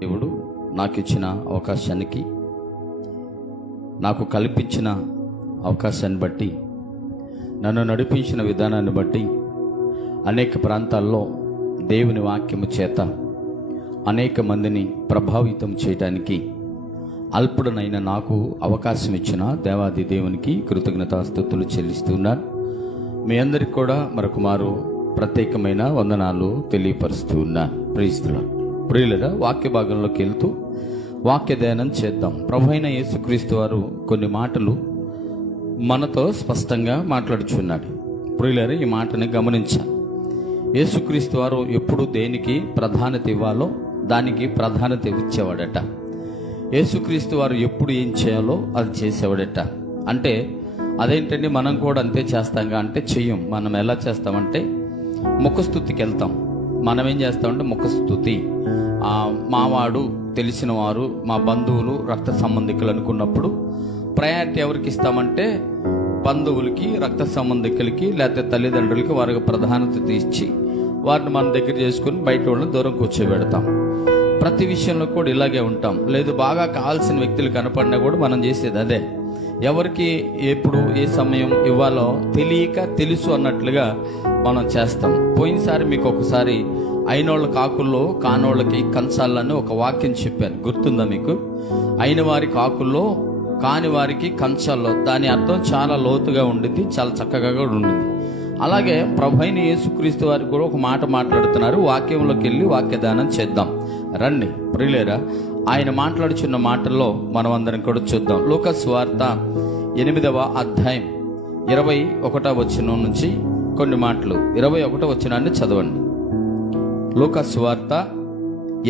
దేవుడు నాకు ఇచ్చిన అవకాశానికి, నాకు కల్పించిన అవకాశాన్ని బట్టి, నన్ను నడిపించిన విధానాన్ని బట్టి అనేక ప్రాంతాల్లో దేవుని వాక్యము చేత అనేక మందిని ప్రభావితం చేయడానికి అల్పుడనైన నాకు అవకాశం ఇచ్చిన దేవాది దేవునికి కృతజ్ఞతాస్తుతులు చెల్లిస్తున్నాను. మీ అందరికి కూడా మరొకమారు ప్రత్యేకమైన వందనాలు తెలియపరుస్తూ ఉన్నాను. ప్రియులరా, వాక్య భాగంలోకి వెళ్తూ వాక్య ధ్యానం చేద్దాం. ప్రభువైన యేసుక్రీస్తు వారు కొన్ని మాటలు మనతో స్పష్టంగా మాట్లాడుచున్నాడు. ప్రియులరా, ఈ మాటని గమనించాలి. యేసుక్రీస్తు వారు ఎప్పుడు దేనికి ప్రాధాన్యత ఇవ్వాలో దానికి ప్రాధాన్యత ఇచ్చేవాడట. యేసుక్రీస్తు వారు ఎప్పుడు ఏం చేయాలో అది చేసేవాడట. అంటే అదేంటండి, మనం కూడా అంతే చేస్తాంగా అంటే చెయ్యం. మనం ఎలా చేస్తామంటే ముఖస్తుతికి వెళ్తాం. మనం ఏం చేస్తామంటే ముఖస్తుతి, మావాడు, తెలిసిన వారు, మా బంధువులు, రక్త సంబంధికులు అనుకున్నప్పుడు ప్రయారిటీ ఎవరికి ఇస్తామంటే బంధువులకి, రక్త సంబంధికులకి, లేకపోతే తల్లిదండ్రులకి వారికి ప్రాధాన్యత ఇచ్చి వారిని మన దగ్గర చేసుకుని బయట వాళ్ళని దూరం కూర్చోబెడతాం. ప్రతి విషయంలో కూడా ఇలాగే ఉంటాం. లేదు, బాగా కావాల్సిన వ్యక్తులు కనపడినా కూడా మనం చేసేది అదే. ఎవరికి ఎప్పుడు ఏ సమయం ఇవ్వాలో తెలియక తెలుసు అన్నట్లుగా మనం చేస్తాం. పోయినసారి మీకు ఒకసారి అయినోళ్ళ కాకుల్లో కానోళ్ళకి కంచాలని ఒక వాక్యం చెప్పాను, గుర్తుందా మీకు? అయిన వారి కాకుల్లో కాని వారికి కంచాల్లో, దాని అర్థం చాలా లోతుగా ఉండింది, చాలా చక్కగా కూడా ఉండింది. అలాగే ప్రభువైన యేసుక్రీస్తు వారికి కూడా ఒక మాట మాట్లాడుతున్నారు. వాక్యంలోకి వెళ్ళి వాక్యదానం చేద్దాం రండి. ప్రియులారా, ఆయన మాట్లాడుచున్న మాటల్లో మనం అందరం కూడా చూద్దాం. లూకా సువార్త 8వ అధ్యాయం 21వ వచనం నుంచి కొన్ని మాటలు 21వ వచనాన్ని చదవండి. లూకా సువార్త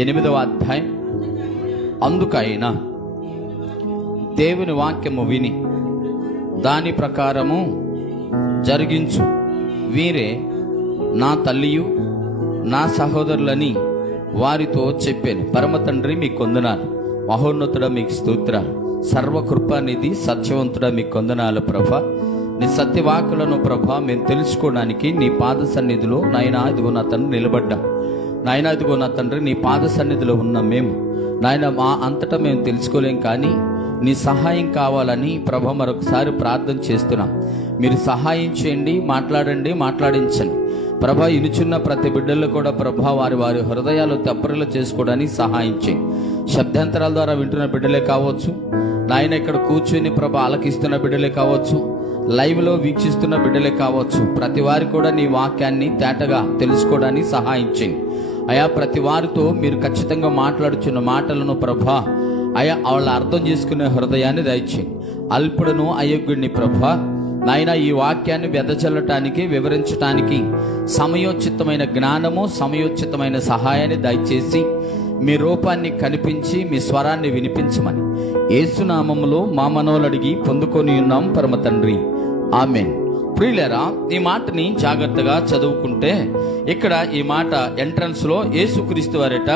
8వ అధ్యాయం. అందుకైనా దేవుని వాక్యము విని దాని ప్రకారము జరిగించు వీరే నా తల్లియు నా సహోదరులని వారితో చెప్పాను. పరమ తండ్రి మీకు వందనాలు, మహోన్నతుడా మీకు స్తోత్రాలు, సర్వకృపానిధి సత్యవంతుడా మీకు వందనాలు ప్రభా. నీ సత్యవాకులను ప్రభా మేము తెలుసుకోవడానికి నీ పాద సన్నిధిలో నాయనా ఇదిగో నా తండ్రి నిలబడ్డాం. నాయనా ఇదిగో నా తండ్రి నీ పాద సన్నిధిలో ఉన్నాం మేము. నాయన మా అంతటా మేము తెలుసుకోలేం, కానీ నీ సహాయం కావాలని ప్రభా మరొకసారి ప్రార్థన చేస్తున్నాం. మీరు సహాయం చేయండి, మాట్లాడండి, మాట్లాడించండి ప్రభా. ఇనుచున్న ప్రతి బిడ్డల్లో కూడా ప్రభా వారి వారి హృదయాలు తెప్పరిలో చేసుకోవడానికి సహాయం చేయండి. శబ్దాంతరాల ద్వారా వింటున్న బిడ్డలే కావచ్చు, నాయన ఇక్కడ కూర్చొని ప్రభా ఆలకిస్తున్న బిడ్డలే కావచ్చు, లైవ్లో వీక్షిస్తున్న బిడ్డలే కావచ్చు, ప్రతి వారి కూడా నీ వాక్యాన్ని తేటగా తెలుసుకోవడానికి సహాయం చేయండి అయా. ప్రతి వారితో మీరు ఖచ్చితంగా మాట్లాడుచున్న మాటలను ప్రభా అయా వాళ్ళ అర్థం చేసుకునే హృదయాన్ని దయచేయండి. అల్పుడును అయోగ్యుడిని ప్రభా నాయన ఈ వాక్యాన్ని వెదజల్లటానికి, వివరించటానికి సమయోచితమైన జ్ఞానము, సమయోచితమైన సహాయాన్ని దయచేసి మీ రూపాన్ని కనిపించి మీ స్వరాన్ని వినిపించమని యేసునామములో మా మనవులు అడిగి పొందుకొని ఉన్నాం పరమ తండ్రి, ఆమేన్. ప్రియులారా, ఈ మాటని జాగ్రత్తగా చదువుకుంటే ఇక్కడ ఈ మాట ఎంట్రన్స్ లో యేసుక్రీస్తు వారట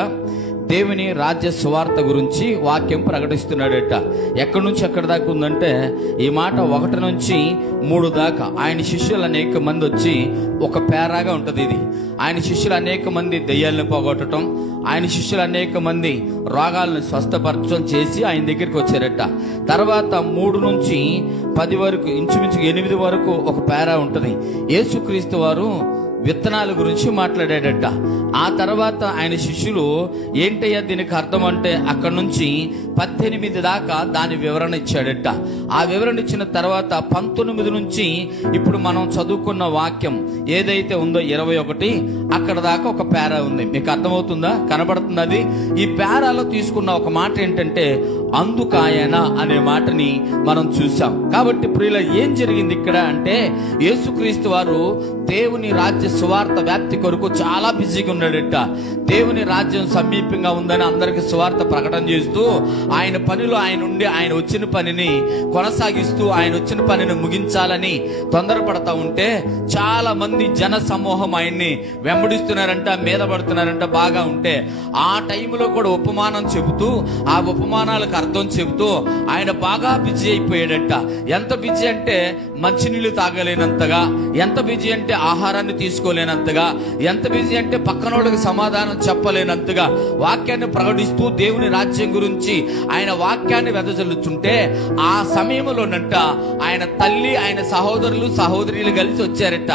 దేవుని రాజ్య సువార్త గురించి వాక్యం ప్రకటిస్తున్నాడట. ఎక్కడి నుంచి ఎక్కడి దాకా ఉందంటే ఈ మాట 1 నుంచి 3 దాకా. ఆయన శిష్యులు అనేక మంది వచ్చి ఒక పేరాగా ఉంటుంది ఇది. ఆయన శిష్యులు అనేక మంది దెయ్యాలను పోగొట్టడం, ఆయన శిష్యులు అనేక మంది రోగాలను స్వస్థపరచడం చేసి ఆయన దగ్గరికి వచ్చారట. తర్వాత 3 నుంచి 10 వరకు, ఇంచుమించు 8 వరకు ఒక పేరా ఉంటుంది. యేసుక్రీస్తు వారు విత్తనాల గురించి మాట్లాడాడట. ఆ తర్వాత ఆయన శిష్యులు ఏంటయ్యా దీనికి అర్థం అంటే అక్కడ నుంచి 18 దాకా దాని వివరణ ఇచ్చాడట. ఆ వివరణ ఇచ్చిన తర్వాత 19 నుంచి ఇప్పుడు మనం చదువుకున్న వాక్యం ఏదైతే ఉందో 21 అక్కడ దాకా ఒక పేరా ఉంది. మీకు అర్థమవుతుందా? కనబడుతుంది అది. ఈ పేరాలో తీసుకున్న ఒక మాట ఏంటంటే అందుకాయన అనే మాటని మనం చూసాం. కాబట్టి ప్రియుల ఏం జరిగింది ఇక్కడ అంటే యేసుక్రీస్తు వారు దేవుని రాజ్య సువార్త వ్యాప్తి కొరకు చాలా బిజీగా ఉన్నాడట. దేవుని రాజ్యం సమీపంగా ఉందని అందరికి సువార్త ప్రకటన చేస్తూ ఆయన పనిలో ఆయన ఉండి ఆయన వచ్చిన పనిని కొనసాగిస్తూ ఆయన వచ్చిన పనిని ముగించాలని తొందరపడతా ఉంటే చాలా మంది జన సమూహం ఆయన్ని వెంబడిస్తున్నారంట, మీద పడుతున్నారంట. బాగా ఉంటే ఆ టైంలో కూడా ఉపమానం చెబుతూ ఆ ఉపమానాలకు అర్థం చెబుతూ ఆయన బాగా బిజీ అయిపోయాడంట. ఎంత బిజీ అంటే మంచినీళ్ళు తాగలేనంతగా, ఎంత బిజీ అంటే ఆహారాన్ని తీసుకోలేనంతగా, ఎంత బిజీ అంటే పక్కనోళ్ళకి సమాధానం చెప్పలేనంతగా వాక్యాన్ని ప్రకటిస్తూ దేవుని రాజ్యం గురించి ఆయన వాక్యాన్ని వెదజల్లుతుంటే ఆ సమయంలోనంట ఆయన తల్లి, ఆయన సహోదరులు, సహోదరులు కలిసి వచ్చారట.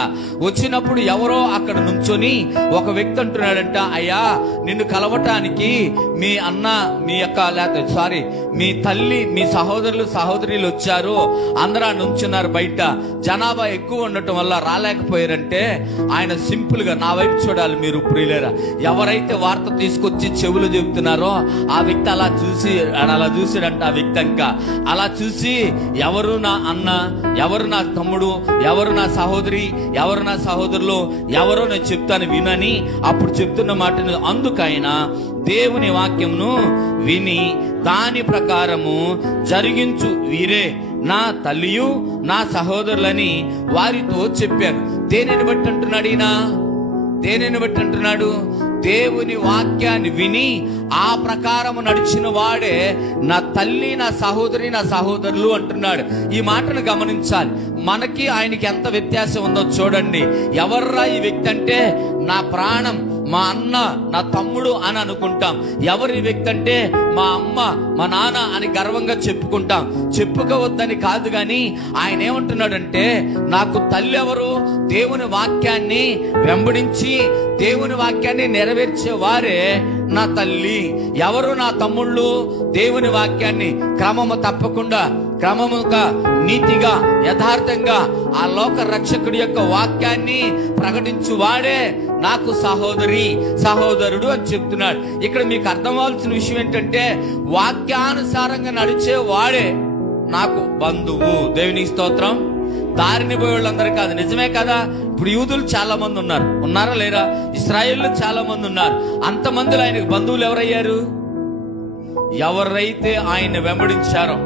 వచ్చినప్పుడు ఎవరో అక్కడ నుంచొని ఒక వ్యక్తి అంటున్నాడంట, అయ్యా నిన్ను కలవటానికి మీ అన్న, మీ తల్లి, మీ సహోదరులు, సహోదరులు వచ్చారు, అందరూ నుంచున్నారు బయట, జనాభా ఎక్కువ ఉండటం వల్ల రాలేకపోయారంటే ఆయన సింపుల్ గా నా వైపు చూడాలి మీరు ప్రియులారా. ఎవరైతే వార్త తీసుకొచ్చి చెవులు చెబుతున్నారో ఆ వ్యక్తి అలా చూసాడంట. ఆ వ్యక్తి ఇంకా అలా చూసి ఎవరు నా అన్న, ఎవరు నా తమ్ముడు, ఎవరు నా సహోదరి, ఎవరు నా సహోదరులు, ఎవరో నేను చెప్తాను వినని అప్పుడు చెప్తున్న మాటను అందుకైనా దేవుని వాక్యమును విని దాని ప్రకారము జరిగించు వీరే నా తల్లియు నా సహోదరులని వారితో చెప్పాను. దేనిని బట్టి అంటున్నాడు ఈయన? దేనిని బట్టి అంటున్నాడు? దేవుని వాక్యాన్ని విని ఆ ప్రకారం నడిచిన వాడే నా తల్లి, నా సహోదరి, నా సహోదరులు అంటున్నాడు. ఈ మాటను గమనించాలి. మనకి ఆయనకి ఎంత వ్యత్యాసం ఉందో చూడండి. ఎవర్రా ఈ వ్యక్తి అంటే నా ప్రాణం, మా అన్న, నా తమ్ముడు అని అనుకుంటాం. ఎవరి వ్యక్తి అంటే మా అమ్మ, మా నాన్న అని గర్వంగా చెప్పుకుంటాం. చెప్పుకోవద్దని కాదు గాని ఆయన ఏమంటున్నాడంటే నాకు తల్లి ఎవరు? దేవుని వాక్యాన్ని వెంబడించి దేవుని వాక్యాన్ని నెరవేర్చే వారే నా తల్లి. ఎవరు నా తమ్ముళ్ళు? దేవుని వాక్యాన్ని క్రమము తప్పకుండా, క్రమముగా, నీతిగా, యథార్థంగా ఆ లోక రక్షకుడి యొక్క వాక్యాన్ని ప్రకటించు వాడే నాకు సహోదరి, సహోదరుడు అని చెప్తున్నాడు. ఇక్కడ మీకు అర్థం అవ్వాల్సిన విషయం ఏంటంటే వాక్యానుసారంగా నడిచే వాడే నాకు బంధువు. దేవునికి స్తోత్రం. దారిని పోయే వాళ్ళందరూ కాదు. నిజమే కదా? ఇప్పుడు యూదులు చాలా మంది ఉన్నారా లేరా? ఇశ్రాయేలు చాలా మంది ఉన్నారు. అంతమందిలో ఆయనకు బంధువులు ఎవరయ్యారు? ఎవరైతే ఆయన వెంబడించారో,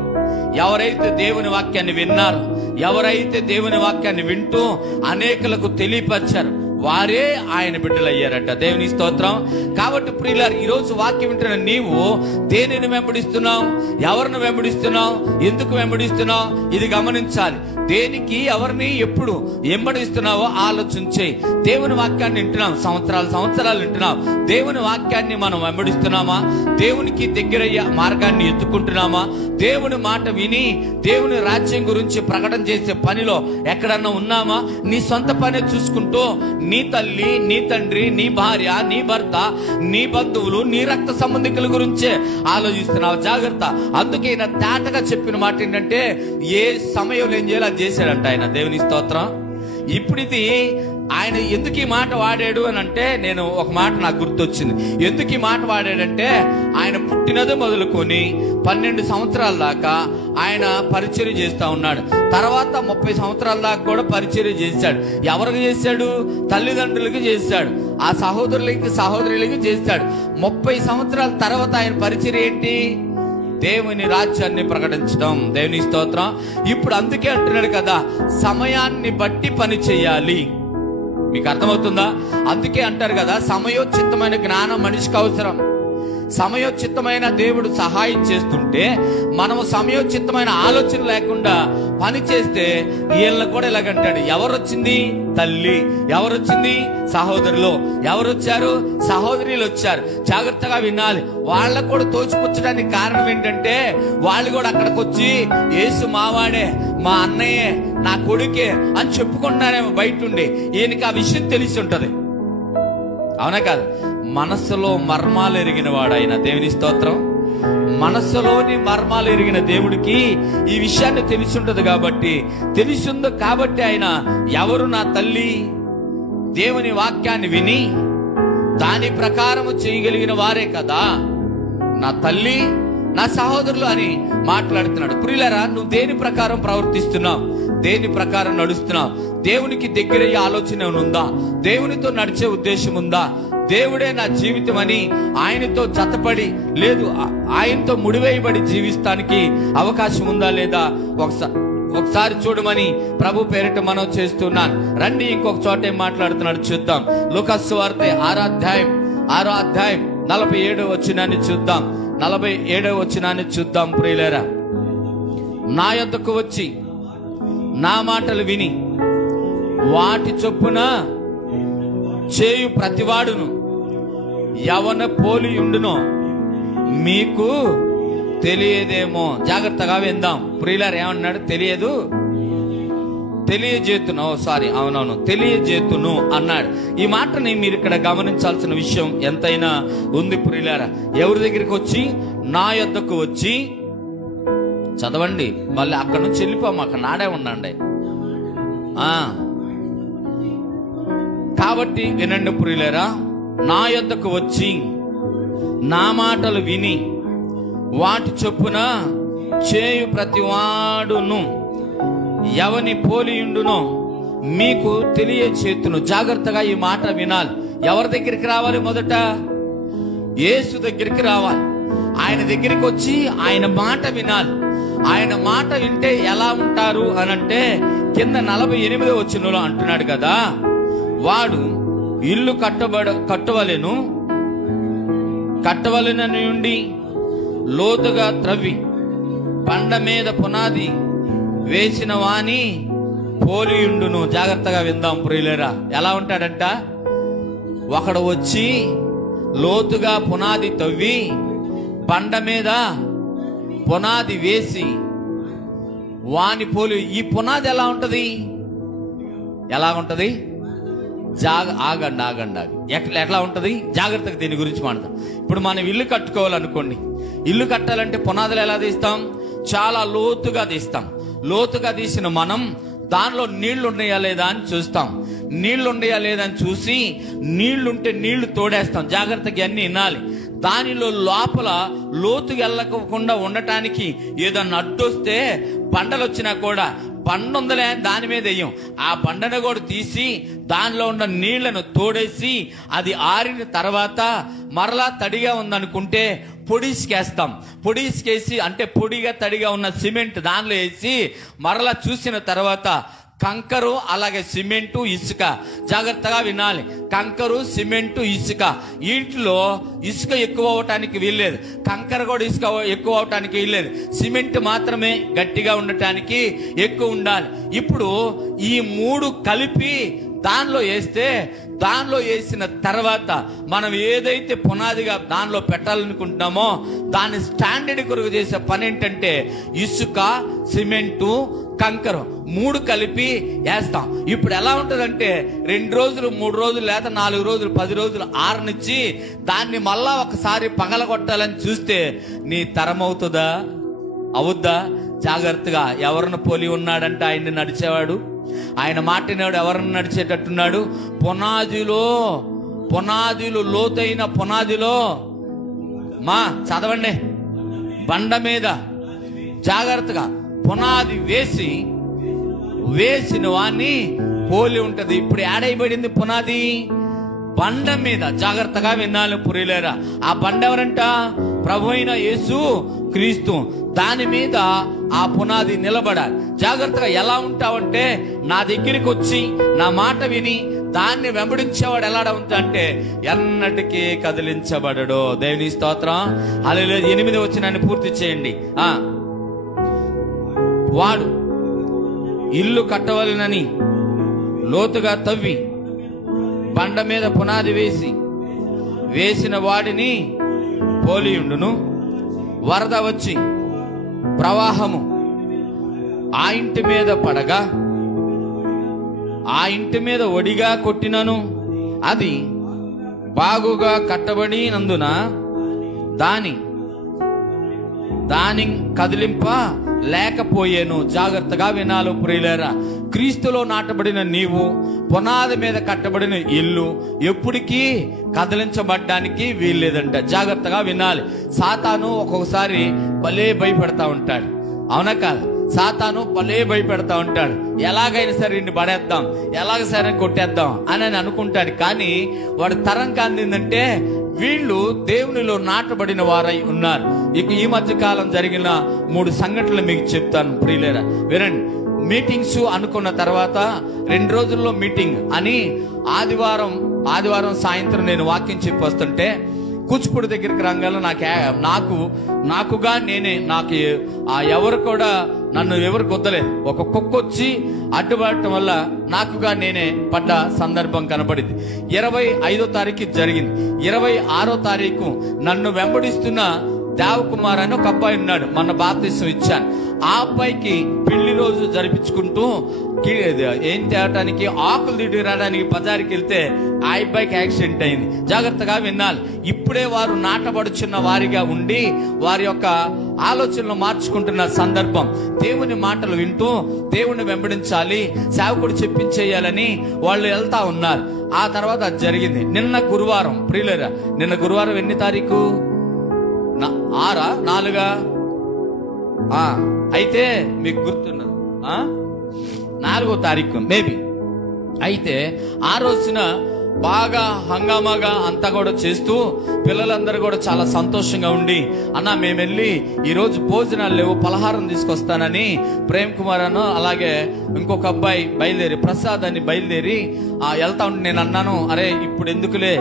ఎవరైతే దేవుని వాక్యాన్ని విన్నారో, ఎవరైతే దేవుని వాక్యాన్ని వింటూ అనేకులకు తెలియపరిచారు వారే ఆయన బిడ్డలు అయ్యారట. దేవుని స్తోత్రం. కాబట్టి ప్రియులారా, ఈరోజు వాక్యం వింటున్న నీవు దేనిని వెంబడిస్తున్నావు? ఎవరిని వెంబడిస్తున్నావు? ఎందుకు వెంబడిస్తున్నావు? ఇది గమనించాలి. దేనికి, ఎవరిని, ఎప్పుడు వెంబడిస్తున్నావో ఆలోచించే. దేవుని వాక్యాన్ని వింటున్నాం, సంవత్సరాలు వింటున్నాం. దేవుని వాక్యాన్ని మనం వెంబడిస్తున్నామా? దేవునికి దగ్గరయ్యే మార్గాన్ని ఎత్తుకుంటున్నామా? దేవుని మాట విని దేవుని రాజ్యం గురించి ప్రకటన చేసే పనిలో ఎక్కడన్నా ఉన్నామా? నీ సొంత పని చూసుకుంటూ నీ తల్లి, నీ తండ్రి, నీ భార్య, నీ భర్త, నీ బంధువులు, నీ రక్త సంబంధికుల గురించే ఆలోచిస్తున్నావు. జాగ్రత్త. అందుకే ఈయన తేటగా చెప్పిన మాట ఏంటంటే ఏ సమయంలో ఏం చేయాలో అది చేశాడంట ఆయన. దేవుని స్తోత్రం. ఇప్పుడు ఇది ఆయన ఎందుకు ఈ మాట వాడాడు అని అంటే, నేను ఒక మాట నాకు గుర్తొచ్చింది. ఎందుకు ఈ మాట వాడాడంటే ఆయన పుట్టినది మొదలుకొని 12 సంవత్సరాల దాకా ఆయన పరిచర్య చేస్తా ఉన్నాడు. తర్వాత 30 సంవత్సరాల దాకా కూడా పరిచర్య చేశాడు. ఎవరికి చేశాడు? తల్లిదండ్రులకి చేశాడు, ఆ సహోదరులకి, సహోదరులకి చేశాడు. 30 సంవత్సరాల తర్వాత ఆయన పరిచర్య ఏంటి? దేవుని రాజ్యాన్ని ప్రకటించడం. దేవుని స్తోత్రం. ఇప్పుడు అందుకే అంటున్నాడు కదా, సమయాన్ని బట్టి పని చేయాలి. మీకు అర్థమవుతుందా? అందుకే అంటారు కదా, సమయోచితమైన జ్ఞానం మనిషికి అవసరం. సమయోచితమైన దేవుడు సహాయం చేస్తుంటే మనము సమయోచితమైన ఆలోచన లేకుండా పని చేస్తే వీళ్ళని కూడా ఇలాగంటాడు. ఎవరొచ్చింది? తల్లి. ఎవరొచ్చింది? సహోదరులు. ఎవరొచ్చారు? సహోదరులు వచ్చారు. జాగ్రత్తగా వినాలి. వాళ్ళకు కూడా తోచిపుచ్చడానికి కారణం ఏంటంటే వాళ్ళు కూడా అక్కడికి వచ్చి యేసు మావాడే, మా అన్నయ్యే, నా కొడుకే అని చెప్పుకుంటున్నారేమో బయట ఉండి. ఈయనకి ఆ విషయం తెలిసి ఉంటది. అవునా కాదు? మనస్సులో మర్మాలు ఎరిగిన వాడు ఆయన. దేవుని స్తోత్రం. మనస్సులోని మర్మాలు ఎరిగిన దేవుడికి ఈ విషయాన్ని తెలిసి ఉంటది. తెలిసిందో కాబట్టి ఆయన ఎవరు నా తల్లి? దేవుని వాక్యాన్ని విని దాని ప్రకారము చేయగలిగిన వారే కదా నా తల్లి, నా సహోదరులు అని మాట్లాడుతున్నాడు. ప్రియులారా, నువ్వు దేని ప్రకారం ప్రవర్తిస్తున్నావు? దేని ప్రకారం నడుస్తున్నావు? దేవునికి దగ్గరయ్యే ఆలోచన ఉందా? దేవునితో నడిచే ఉద్దేశం ఉందా? దేవుడే నా జీవితం అని ఆయనతో జతపడి, లేదు ఆయనతో ముడివేయబడి జీవిస్తానికి అవకాశం ఉందా లేదా? ఒకసారి చూడమని ప్రభు పేరిట మనం చేస్తున్నాను. రండి, ఇంకొక చోట ఏం మాట్లాడుతున్నాడు చూద్దాం. లూకా సువార్త 6వ అధ్యాయం 47వ వచనాన్ని చూద్దాం. 47వ వచనాన్ని చూద్దాం ప్రియులారా. నా యొద్దకు వచ్చి నా మాటలు విని వాటి చొప్పున చేయు ప్రతివాడును ఎవన పోలి ఉండునో మీకు తెలియదేమో. జాగ్రత్తగా విందాం ప్రియులారా. ఏమన్నాడు? తెలియజేతును. అవునవును, తెలియజేతును అన్నాడు. ఈ మాటని మీరు ఇక్కడ గమనించాల్సిన విషయం ఎంతైనా ఉంది ప్రియులారా. ఎవరి దగ్గరికి వచ్చి? నా యొద్దకు వచ్చి. చదవండి, మళ్ళీ అక్కడ నుంచి వెళ్ళిపోము, అక్కడ నాడే ఉండండి. కాబట్టి వినండి ప్రియులారా. నా యొద్దకు వచ్చి నా మాటలు విని వాటి చొప్పున చేయు ప్రతివాడును ఎవని పోలియుండునో మీకు తెలియచేతును. జాగ్రత్తగా ఈ మాట వినాలి. ఎవరి దగ్గరికి రావాలి? మొదట యేసు దగ్గరికి రావాలి. ఆయన దగ్గరికి వచ్చి ఆయన మాట వినాలి. ఆయన మాట వింటే ఎలా ఉంటారు అనంటే కింద 48వ వచనంలో అంటున్నాడు కదా, వాడు ఇల్లు కట్టవలెనని ఉండి లోతుగా త్రవ్వి బండ మీద పునాది వేసిన వాని పోలియుండును. జాగ్రత్తగా విందాం ప్రియులారా. ఎలా ఉంటాడంట? ఒకడు వచ్చి లోతుగా పునాది తవ్వి బండ మీద పునాది వేసి వాని పోలి. ఈ పునాది ఎలా ఉంటది? ఆగండి. ఎట్లా ఉంటది? జాగ్రత్తగా దీని గురించి మాట్లాడతాం. ఇప్పుడు మనం ఇల్లు కట్టుకోవాలనుకోండి. ఇల్లు కట్టాలంటే పునాదులు ఎలా తీస్తాం? చాలా లోతుగా తీస్తాం. లోతుగా తీసిన మనం దానిలో నీళ్లు ఉన్నాయా లేదా అని చూస్తాం. నీళ్లు ఉన్నాయా లేదా అని చూసి నీళ్లుంటే నీళ్లు తోడేస్తాం. జాగ్రత్తగా అన్ని వినాలి. దానిలో లోపల లోతుగా వెళ్ళకుండా ఉండటానికి ఏదన్నా అడ్డొస్తే బండలు వచ్చినా కూడా బండ ఉందలే దాని మీద వేయం. ఆ బండను కూడా తీసి దానిలో ఉన్న నీళ్లను తోడేసి అది ఆరిన తర్వాత మరలా తడిగా ఉందనుకుంటే పొడిసుకేస్తాం. పొడిసుకేసి అంటే పొడిగా తడిగా ఉన్న సిమెంట్ దానిలో వేసి మరలా చూసిన తర్వాత కంకరు, అలాగే సిమెంటు, ఇసుక. జాగ్రత్తగా వినాలి. కంకరు, సిమెంటు, ఇసుక. ఇంట్లో ఇసుక ఎక్కువ అవటానికి వీల్లేదు, కంకర కూడా ఇసుక ఎక్కువ అవటానికి వీల్లేదు. సిమెంట్ మాత్రమే గట్టిగా ఉండటానికి ఎక్కువ ఉండాలి. ఇప్పుడు ఈ 3 కలిపి దానిలో వేస్తే, దానిలో వేసిన తర్వాత మనం ఏదైతే పునాదిగా దానిలో పెట్టాలనుకుంటున్నామో దాన్ని స్టాండర్డ్ కొరకు చేసే పని ఏంటంటే ఇసుక, సిమెంటు, కంకరం 3 కలిపి వేస్తాం. ఇప్పుడు ఎలా ఉంటుందంటే 2 రోజులు, 3 రోజులు లేదా 4 రోజులు, 10 రోజులు ఆరనిచ్చి దాన్ని మళ్ళా ఒకసారి పగలగొట్టాలని చూస్తే నీ తరం అవుతుందా? అవుద్దా? జాగ్రత్తగా. ఎవరిని పోలి ఉన్నాడంటే ఆయన్ని నడిచేవాడు, ఆయన మాటినాడు. ఎవరిని నడిచేటట్టున్నాడు? పునాదిలో లోతైన పునాదిలో చదవండి, బండ మీద జాగ్రత్తగా పునాది వేసిన వాణ్ణి పోలి ఉంటది. ఇప్పుడు ఏడైబడింది పునాది? బండ మీద. జాగ్రత్తగా వినాలి పురిలేరా. ఆ బండ ఎవరంట? ప్రభు అయిన యేసు క్రీస్తు. దాని మీద ఆ పునాది నిలబడాలి. జాగ్రత్తగా. ఎలా ఉంటావంటే నా దగ్గరికి వచ్చి నా మాట విని దాన్ని వెంబడించేవాడు ఎలా ఉంటాడంటే ఎన్నటికీ కదిలించబడడు. దేవుని స్తోత్రం. హల్లెలూయా. 8వ వచనాన్ని పూర్తి చేయండి. వాడు ఇల్లు కట్టవలెనని లోతుగా తవ్వి బండ మీద పునాది వేసిన వాడిని పోలియుండును. వరద వచ్చి ప్రవాహము ఆ ఇంటి మీద పడగా ఆ ఇంటి మీద ఒడిగా కొట్టినను అది బాగుగా కట్టబడినందున దాని కదిలింప లేకపోయేను. జాగ్రత్తగా వినాలి ప్రియులారా. క్రీస్తులో నాటబడిన నీవు, పునాది మీద కట్టబడిన ఇల్లు ఎప్పటికీ కదిలించబడ్డానికి వీల్లేదంట. జాగ్రత్తగా వినాలి. సాతాను ఒక్కొక్కసారి భలే భయపెడతా ఉంటాడు. అవునా కాదు? సాతాను భలే భయపెడతా ఉంటాడు. ఎలాగైనా సరే ఇన్ని పడేద్దాం, ఎలాగ సరే కొట్టేద్దాం అని అనుకుంటాడు. కానీ వాడు తరం కాందిందంటే వీళ్ళు దేవునిలో నాటబడిన వారై ఉన్నారు. ఇక ఈ మధ్య కాలం జరిగిన 3 సంఘటనలు మీకు చెప్తాను ప్రియులారా, వినండి. మీటింగ్స్ అనుకున్న తర్వాత 2 రోజుల్లో మీటింగ్ అని ఆదివారం సాయంత్రం నేను వాక్యం చెప్పి వస్తుంటే కూచిపూడి దగ్గరికి రంగాల్లో నాకుగా నేనే ఎవరు కూడా నన్ను ఎవరు కొద్దలేదు. ఒక కుక్క వచ్చి అడ్డుపడటం వల్ల నాకుగా నేనే పడ్డ సందర్భం కనబడింది. 25వ తారీఖు జరిగింది. 26వ తారీఖు నన్ను వెంబడిస్తున్న దేవకుమార్ అని ఒక అబ్బాయి ఉన్నాడు. మన బాప్తిసం ఇచ్చాను. ఆ అబ్బాయికి పెళ్లి రోజు జరిపించుకుంటూ ఏం తేవటానికి ఆకులు తిరిగి రావడానికి బజార్కి వెళ్తే ఆ అబ్బాయికి యాక్సిడెంట్ అయింది. జాగ్రత్తగా వినాలి. ఇప్పుడే వారు నాటబడుచున్న వారిగా ఉండి వారి యొక్క ఆలోచనలు మార్చుకుంటున్న సందర్భం. దేవుని మాటలు వింటూ దేవుని వెంబడించాలి, సేవకుడు చెప్పించేయాలని వాళ్ళు వెళ్తా ఉన్నారు. ఆ తర్వాత అది జరిగింది. నిన్న గురువారం, ప్రియులరా, నిన్న గురువారం ఎన్ని తారీఖు? 6 4 అయితే మీకు గుర్తున్నది 4వ తారీఖు మేబీ. అయితే ఆ రోజున బాగా హంగామాగా అంతా కూడా చేస్తూ పిల్లలందరూ కూడా చాలా సంతోషంగా ఉండి, అన్న మేము వెళ్ళి ఈరోజు భోజనాలు లేవు, పలహారం తీసుకొస్తానని ప్రేమ్ కుమార్ అను అలాగే ఇంకొక అబ్బాయి ప్రసాద్ అని బయలుదేరి వెళ్తా ఉంటే నేను అన్నాను, అరే ఇప్పుడు ఎందుకులే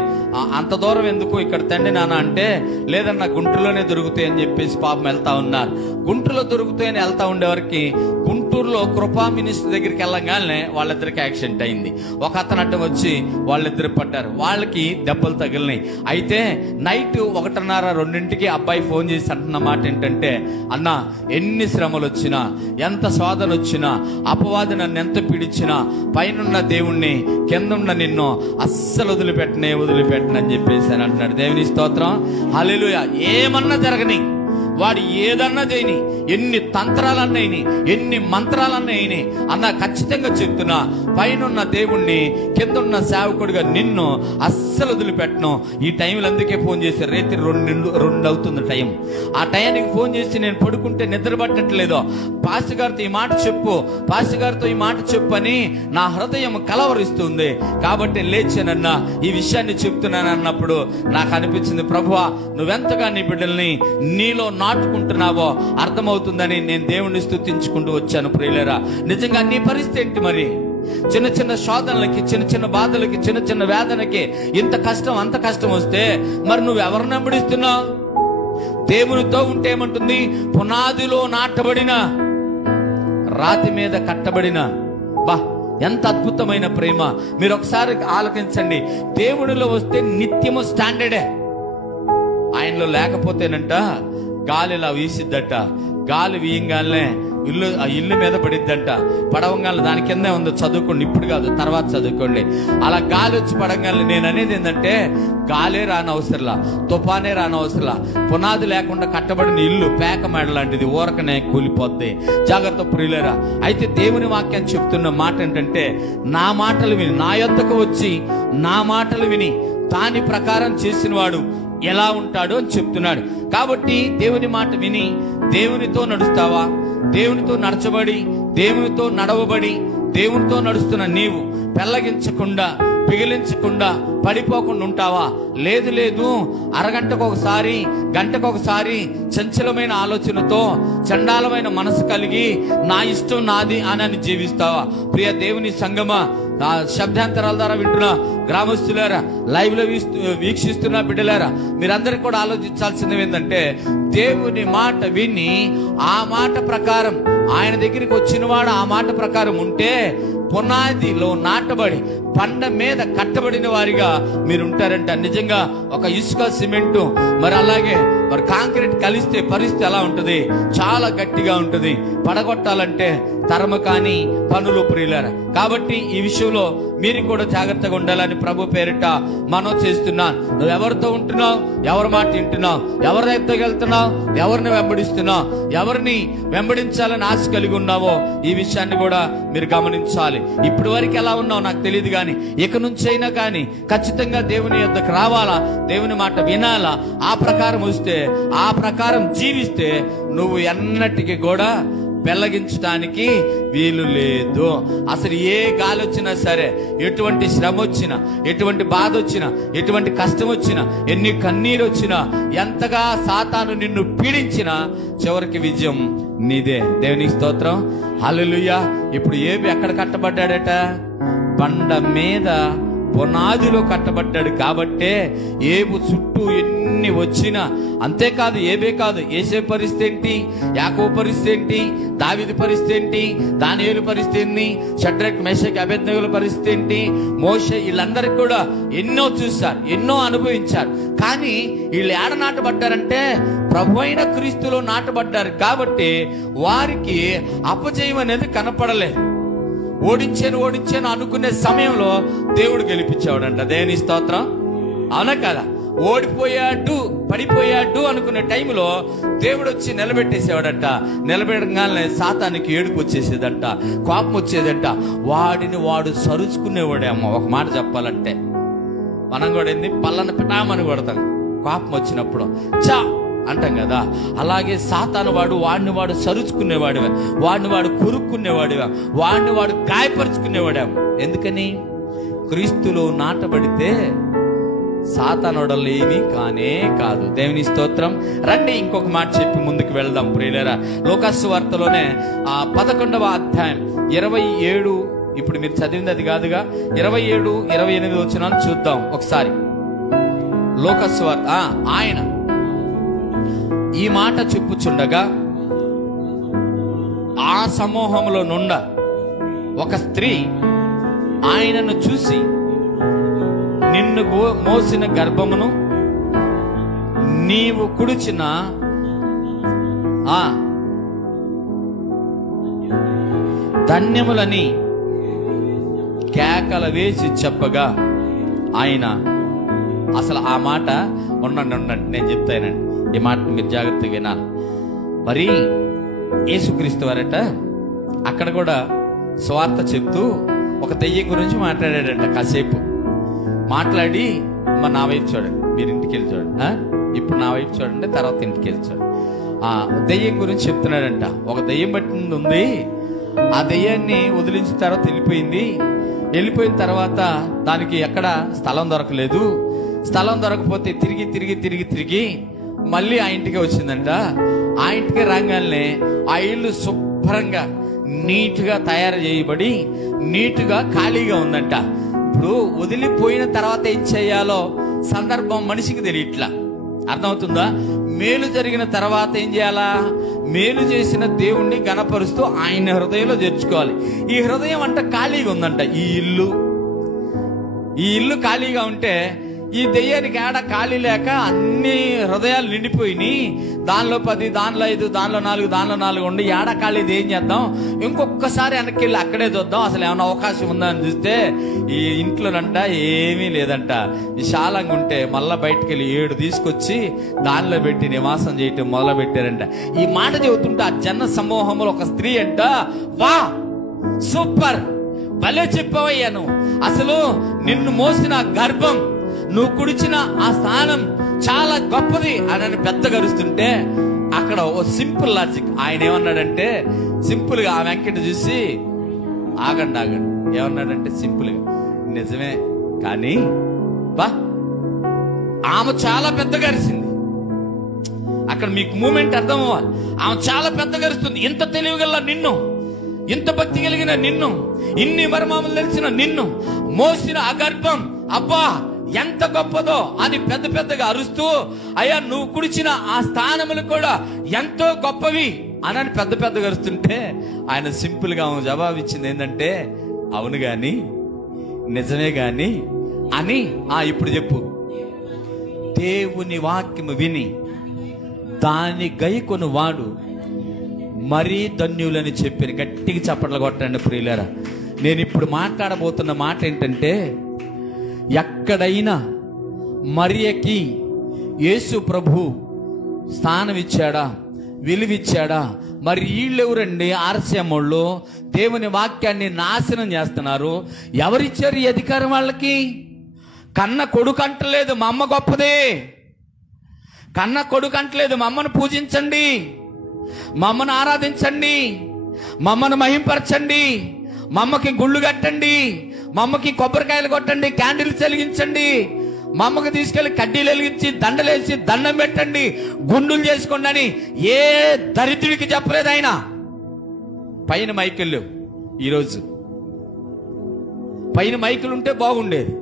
అంత దూరం ఎందుకు, ఇక్కడ తండ్రి నాన్న అంటే, లేదన్నా గుంటూరులోనే దొరుకుతాయి అని చెప్పేసి పాపం వెళ్తా ఉన్నారు. గుంటూరులో దొరుకుతాయని వెళ్తా ఉండేవారికి గుంటూరులో కృపా మినిస్టర్ దగ్గరికి వెళ్ళగానే వాళ్ళిద్దరికి యాక్సిడెంట్ అయింది. ఒక అతను అడ్డం వచ్చి వాళ్ళిద్దరు పడ్డారు. వాళ్ళకి దెబ్బలు తగిలినాయి. అయితే నైట్ 1:30-2 అబ్బాయి ఫోన్ చేసి అంటున్న మాట ఏంటంటే, అన్న ఎన్ని శ్రమలు వచ్చినా, ఎంత శోధన వచ్చినా, అపవాది నన్ను ఎంత పీడించినా, పైనున్న దేవుణ్ణి కిందున్న నిన్ను అస్సలు వదిలిపెట్టను అని చెప్పేసి అని అంటున్నాడు. దేవుని స్తోత్రం, హల్లెలూయా. ఏమన్నా జరగని, వాడు ఏదన్నా చేయని, ఎన్ని తంత్రాలన్నైని, ఎన్ని మంత్రాలన్నైని అన్న ఖచ్చితంగా చెప్తున్నా, పైనున్న దేవుణ్ణి కిందున్న సేవకుడిగా నిన్ను అస్సలు వదిలిపెట్టను. ఈ టైంలో అందుకే ఫోన్ చేసి, రేత్రి 2 అవుతుంది టైం. ఆ టైంకి ఫోన్ చేసి నేను పడుకుంటే నిద్ర పట్టట్లేదో, పాస్టర్ గారితో ఈ మాట చెప్పు, పాస్టర్ గారితో ఈ మాట చెప్పు అని నా హృదయం కలవరిస్తుంది. కాబట్టి లేచానన్నా ఈ విషయాన్ని చెప్తున్నాను అన్నప్పుడు నాకు అనిపించింది, ప్రభువా నువ్వెంతగా నీ బిడ్డల్ని నీలో నాటుకుంటున్నావో అర్థమవుతుందని నేను దేవుణ్ణి స్తుతించుకుంటూ వచ్చాను. ప్రియులారా, నిజంగా నీ పరిస్థితి ఏంటి? మరి చిన్న చిన్న శోధనలకి, చిన్న చిన్న బాధలకి, చిన్న చిన్న వేదనకి ఇంత కష్టం అంత కష్టం వస్తే మరి నువ్వు ఎవరిని వెంబడిస్తున్నావు? దేవునితో ఉంటే ఏమంటుంది? పునాదిలో నాటబడిన రాతి మీద కట్టబడిన. ఎంత అద్భుతమైన ప్రేమ! మీరు ఒకసారి ఆలోచించండి. దేవునిలో వస్తే నిత్యము స్టాండర్డే. ఆయనలో లేకపోతేనంట గాలి ఇలా వీసిద్దట. గాలి వీయంగానే ఇల్లు మీద పడిద్దంట. పడవంగానే దాని కిందే ఉందో, చదువుకోండి, ఇప్పుడు కాదు తర్వాత చదువుకోండి. అలా గాలి వచ్చి పడంగానే నేను అనేది ఏంటంటే, గాలే రానవసరంలా, తుఫానే రానవసరంలా, పునాది లేకుండా కట్టబడిన ఇల్లు పేక మెడ లాంటిది, ఊరకనే కూలిపోద్ది. జాగ్రత్త ప్రియులారా. అయితే దేవుని వాక్యం చెప్తున్న మాట ఏంటంటే, నా మాటలు విని, నా యొద్దకు వచ్చి నా మాటలు విని దాని ప్రకారం చేసిన వాడు ఎలా ఉంటాడు అని చెప్తున్నాడు. కాబట్టి దేవుని మాట విని దేవునితో నడుస్తావా? దేవునితో నడచబడి, దేవునితో నడవబడి, దేవునితో నడుస్తున్న నీవు పెళ్ళగించకుండా, పిగిలించకుండా, పడిపోకుండా ఉంటావా? లేదు, అరగంటకు ఒకసారి, గంటకు ఒకసారి చంచలమైన ఆలోచనతో, చండాలమైన మనసు కలిగి నా ఇష్టం నాది అని జీవిస్తావా? ప్రియ దేవుని సంగమా, నా శబ్దాంతరాల ద్వారా వింటున్నా గ్రామస్తులారా, లైవ్ లో వీక్షిస్తున్న బిడ్డలారా, మీరందరికీ కూడా ఆలోచించాల్సింది ఏంటంటే, దేవుని మాట విని ఆ మాట ప్రకారం, ఆయన దగ్గరికి వచ్చిన వాడు ఆ మాట ప్రకారం ఉంటే పునాదిలో నాటబడి బండ మీద కట్టబడిన వారిగా మీరు ఉంటారంట. నిజంగా ఒక ఇసుక సిమెంటు మరి అలాగే మరి కాంక్రీట్ కలిస్తే పరిస్థితి ఎలా ఉంటుంది? చాలా గట్టిగా ఉంటుంది. పడగొట్టాలంటే తరమ కాని పనులు ప్రియులారా. కాబట్టి ఈ విషయంలో మీరు కూడా జాగ్రత్తగా ఉండాలని ప్రభు పేరిట మనం చేస్తున్నాను. నువ్వు ఎవరితో ఉంటున్నావు? ఎవరి మాట వింటున్నావు? ఎవరి దగ్గరికి వెళ్తున్నావు? ఎవరిని వెంబడిస్తున్నావు? ఎవరిని వెంబడించాలని ఆశ కలిగి ఉన్నావో ఈ విషయాన్ని కూడా మీరు గమనించాలి. ఇప్పటి వరకు ఎలా ఉన్నావు నాకు తెలియదు, కానీ ఇక నుంచైనా కానీ ఖచ్చితంగా దేవుని యొద్దకు రావాలా, దేవుని మాట వినాలా, ఆ ప్రకారం వస్తే, ఆ ప్రకారం జీవిస్తే నువ్వు ఎన్నటికీ కూడా పెళ్ళగించడానికి వీలు లేదు. అసలు ఏ గాలి వచ్చినా సరే, ఎటువంటి శ్రమ వచ్చినా, ఎటువంటి బాధ వచ్చినా, ఎటువంటి కష్టం వచ్చినా, ఎన్ని కన్నీరు వచ్చినా, ఎంతగా సాతాను నిన్ను పీడించినా చివరికి విజయం నీదే. దేవునికి స్తోత్రం, హల్లెలూయా. ఇప్పుడు ఏబు ఎక్కడ కట్టబడ్డాడట? బండ మీద పునాదిలో కట్టబడ్డాడు. కాబట్టే ఏబు చుట్టూ ఎన్ని ఎన్ని వచ్చినా. అంతేకాదు, ఏబే కాదు, ఏసే పరిస్థితి ఏంటి, యాకోబు పరిస్థితి ఏంటి, దావీదు పరిస్థితి ఏంటి, దానియేలు పరిస్థితి ఏంటి, షడ్రక్ మేషక్ అబేద్నెగోల పరిస్థితి ఏంటి, మోషే, వీళ్ళందరికీ కూడా ఎన్నో చూశారు, ఎన్నో అనుభవించారు. కానీ వీళ్ళు ఏడ నాటబడ్డారంటే ప్రభు అయిన క్రీస్తులో నాటబడ్డారు. కాబట్టి వారికి అపజయం అనేది కనపడలేదు. ఓడించాను అనుకునే సమయంలో దేవుడు గెలిపించాడంట. దేవుని స్తోత్రం. అవునా కదా? ఓడిపోయాడు, పడిపోయాడు అనుకునే టైంలో దేవుడు వచ్చి నిలబెట్టేసేవాడట. నిలబెట్టగానే సాతానికి ఏడుపు వచ్చేసేదంట, కోపం వచ్చేదంట. వాడిని వాడు సరుచుకునేవాడేమో. ఒక మాట చెప్పాలంటే మనం కూడా ఏంది, పళ్ళను పిటామని కొడతాం కోపం వచ్చినప్పుడు, చా అంటాం కదా. అలాగే సాతాను వాడిని వాడు సరుచుకునేవాడివే, వాడిని వాడు కొరుక్కునేవాడివే, వాడిని వాడు గాయపరుచుకునేవాడేమో. ఎందుకని? క్రీస్తులో నాటబడితే సాతానోడలు ఏమీ కానే కాదు. దేవుని స్తోత్రం. రండి ఇంకొక మాట చెప్పి ముందుకు వెళ్దాం ప్రియులారా. లోకాసు వార్తలోనే 11వ అధ్యాయం 27, ఇప్పుడు మీరు చదివింది అది కాదుగా, 27, 28 వచనాలు చూద్దాం ఒకసారి. లోకాసు వార్త. ఆయన ఈ మాట చెప్పుచుండగా ఆ సమూహంలో నుండ ఒక స్త్రీ ఆయనను చూసి, నిన్ను మోసిన గర్భమును నీవు కుడిచిన ధన్యములని కేకల వేసి చెప్పగా ఆయన, అసలు ఆ మాట ఉండండి నేను చెప్తానండి, ఈ మాట మీరు జాగ్రత్తగా వినాలి. మరి యేసుక్రీస్తు వారట అక్కడ కూడా స్వార్థ చెప్తూ ఒక దెయ్యం గురించి మాట్లాడాడంట. కాసేపు మాట్లాడి, నా వైపు చూడండి, మీరు ఇంటికి వెళ్ళి చూడండి, ఇప్పుడు నా వైపు చూడండి, తర్వాత ఇంటికి వెళ్ళి చూడండి. దెయ్యం గురించి చెప్తున్నాడంట. ఒక దెయ్యం పట్టింది ఉంది, ఆ దెయ్యాన్ని వదిలించిన తర్వాత వెళ్ళిపోయిన తర్వాత దానికి ఎక్కడ స్థలం దొరకలేదు. స్థలం దొరకపోతే తిరిగి మళ్ళీ ఆ ఇంటికి వచ్చిందంట. ఆ ఇంటికి రాగానే ఆ ఇల్లు శుభ్రంగా నీట్గా తయారు చేయబడి నీట్గా ఖాళీగా ఉందంట. ఇప్పుడు వదిలిపోయిన తర్వాత ఏం చేయాలో సందర్భం మనిషికి తెలియట్లా. అర్థమవుతుందా? మేలు జరిగిన తర్వాత ఏం చేయాలా? మేలు చేసిన దేవుణ్ణి గణపరుస్తూ ఆయన హృదయంలో చేర్చుకోవాలి. ఈ హృదయం అంట ఖాళీగా ఉందంట. ఈ ఇల్లు ఖాళీగా ఉంటే ఈ దెయ్యానికి ఏడ ఖాళీ లేక అన్ని హృదయాలు నిండిపోయినాయి. దానిలో 10, దానిలో 5, దానిలో 4 ఉండి ఏడ ఖాళీది ఏం చేద్దాం, ఇంకొకసారి వెనక్కి వెళ్ళి అక్కడే చూద్దాం, అసలు ఏమైనా అవకాశం ఉందా అని చూస్తే ఈ ఇంట్లోనంట ఏమీ లేదంట. విశాలంగా ఉంటే మళ్ళా బయటకు వెళ్ళి 7 తీసుకొచ్చి దానిలో పెట్టి నివాసం చేయటం మొదలు పెట్టారంట. ఈ మాట చెబుతుంటే ఆ జన సమూహంలో ఒక స్త్రీ అంట, వా సూపర్, భలే చెప్పవయ్యాను, అసలు నిన్ను మోసిన గర్భం, నువ్వు కుడిచిన ఆ స్థానం చాలా గొప్పది అని పెద్దగా అరుస్తుంటే అక్కడ ఓ సింపుల్ లాజిక్. ఆయన ఏమన్నాడంటే సింపుల్ గా ఆ వెంకట చూసి, ఆగండి ఏమన్నాడంటే సింపుల్ గా, నిజమే కానీ బా ఆమె చాలా పెద్దగా అరిసింది. అక్కడ మీకు మూమెంట్ అర్థం అవ్వాలి. ఆమె చాలా పెద్దగా అరుస్తుంది. ఇంత తెలివిగల నిన్ను, ఇంత భక్తి కలిగిన నిన్ను, ఇన్ని మర్మాములు తెలిసిన నిన్ను మోసిన ఆ గర్భం, అబ్బా ఎంత గొప్పదో అని పెద్దగా అరుస్తూ, అయ్యా నువ్వు కుడిచిన ఆ స్థానములు కూడా ఎంతో గొప్పవి అని పెద్దగా అరుస్తుంటే ఆయన సింపుల్ గా జవాబు ఇచ్చింది ఏంటంటే, అవును గాని, నిజమే గాని అని. ఇప్పుడు చెప్పు. దేవుని వాక్యము విని దాన్ని గైకొను వాడు మరీ ధన్యులని చెప్పిన. గట్టిగా చప్పట్లు కొట్టండి ప్రియులారా. నేను ఇప్పుడు మాట్లాడబోతున్న మాట ఏంటంటే, ఎక్కడైనా మరియకి యేసు ప్రభు స్థానం ఇచ్చాడా, విలువిచ్చాడా? మరి వీళ్ళెవరండి? ఆర్సెమ్మోళ్ళు దేవుని వాక్యాన్ని నాశనం చేస్తున్నారు. ఎవరిచ్చారు ఈ అధికారం వాళ్ళకి? కన్న కొడుకు అంటలేదు మా అమ్మ గొప్పదే, కన్న కొడుకు అంటలేదు మా అమ్మను పూజించండి, మా అమ్మను ఆరాధించండి, మా అమ్మను మహింపరచండి, మా అమ్మకి గుళ్ళు కట్టండి, మా అమ్మకి కొబ్బరికాయలు కొట్టండి, క్యాండిల్స్ వెలిగించండి, మా అమ్మకి తీసుకెళ్లి కడ్డీలు వెలిగించి దండలేసి దండం పెట్టండి, గుండులు చేసుకోండి అని ఏ దరిద్రుడికి చెప్పలేదు ఆయన. పైన మైకులు, ఈరోజు పైన మైకులు ఉంటే బాగుండేది.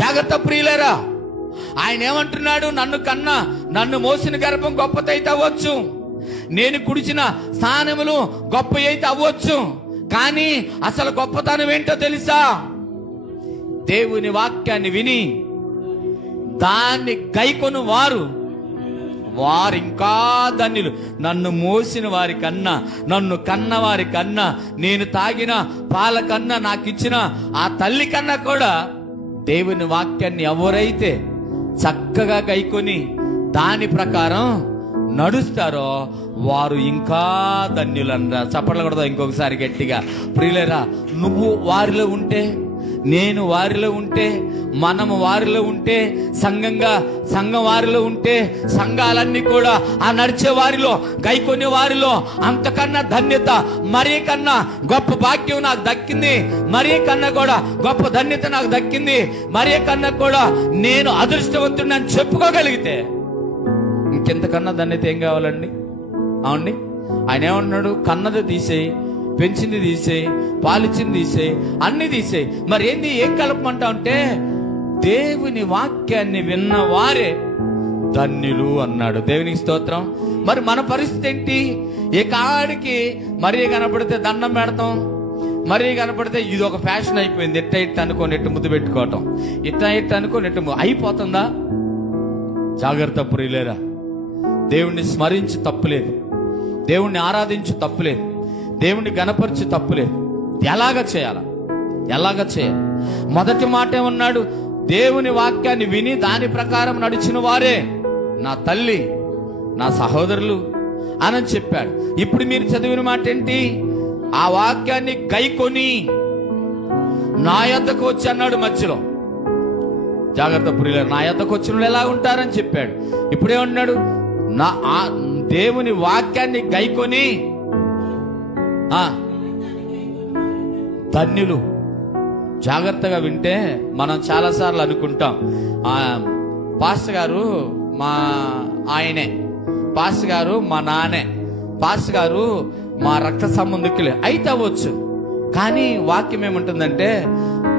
జాగ్రత్త ప్రియులారా, ఆయన ఏమంటున్నాడు? నన్ను మోసిన గర్భం గొప్పదైతే అవ్వచ్చు, నేను కుడిచిన స్థానములు గొప్ప అయితే అవ్వచ్చు, కానీ అసలు గొప్పతనం ఏంటో తెలుసా? దేవుని వాక్యాన్ని విని దాన్ని గైకొను వారు ఇంకా ధన్యులు. నన్ను మోసిన వారి కన్నా, నన్ను కన్న వారి కన్నా, నేను తాగిన పాల కన్నా, నాకు ఇచ్చిన ఆ తల్లి కన్నా కూడా దేవుని వాక్యాన్ని ఎవరైతే చక్కగా గైకొని దాని ప్రకారం నడుస్తారో వారు ఇంకా ధన్యులన్నా. చప్పట్లకూడదా ఇంకొకసారి గట్టిగా? ప్రియులరా, నువ్వు వారిలో ఉంటే, నేను వారిలో ఉంటే, మనము వారిలో ఉంటే, సంఘం వారిలో ఉంటే, సంఘాలన్నీ కూడా ఆ నడిచే వారిలో, గైకొనే వారిలో అంతకన్నా ధన్యత, మరీ కన్నా గొప్ప భాగ్యం నాకు దక్కింది, మరీ కన్నా కూడా గొప్ప ధన్యత నాకు దక్కింది, మరీ కన్నా కూడా నేను అదృష్టవంతుడిని అని చెప్పుకోగలిగితే ఇంకెంతకన్నా ధన్యత ఏం కావాలండి? అవునండి. ఆయన ఏమన్నాడు? కన్నది తీసేయి, పెంచింది తీసేయి, పాలిచ్చింది తీసేయి, అన్ని తీసేయి. మరి ఏం కలపమంటా అంటే దేవుని వాక్యాన్ని విన్న వారే ధన్యులు అన్నాడు. దేవునికి స్తోత్రం. మరి మన పరిస్థితి ఏంటి? ఏ కాడికి మరీ కనపడితే దండం పెడతాం, మరీ కనపడితే ఇది ఒక ఫ్యాషన్ అయిపోయింది. ఇట్ట అనుకోని ఎట్టు ముద్దు పెట్టుకోవటం, ఇట్ట అనుకోని ఎట్టు అయిపోతుందా? జాగ్రత్త ప్రియులేరా. దేవుణ్ణి స్మరించి తప్పులేదు, దేవుణ్ణి ఆరాధించి తప్పులేదు, దేవుణ్ణి గణపరిచి తప్పులేదు. ఎలాగ చేయాలి? మొదటి మాట ఏమన్నాడు? దేవుని వాక్యాన్ని విని దాని ప్రకారం నడిచిన వారే నా తల్లి, నా సహోదరులు అని చెప్పాడు. ఇప్పుడు మీరు చదివిన మాట ఏంటి? ఆ వాక్యాన్ని గైకొని నా యొద్దకు వచ్చి అన్నాడు మధ్యలో. జాగ్రత్త ప్రియులారా, నా యొద్దకు వచ్చిన వాళ్ళు ఎలా ఉంటారని చెప్పాడు. ఇప్పుడేమన్నాడు? దేవుని వాక్యాన్ని గైకొని ధన్యులు. జాగ్రత్తగా వింటే మనం చాలాసార్లు అనుకుంటాం, పాస్టర్ గారు మా ఆయనే, పాస్టర్ గారు మా నాన్నే, పాస్టర్ గారు మా రక్త సంబంధికులే అయితే అవ్వచ్చు. కానీ వాక్యం ఏముంటుందంటే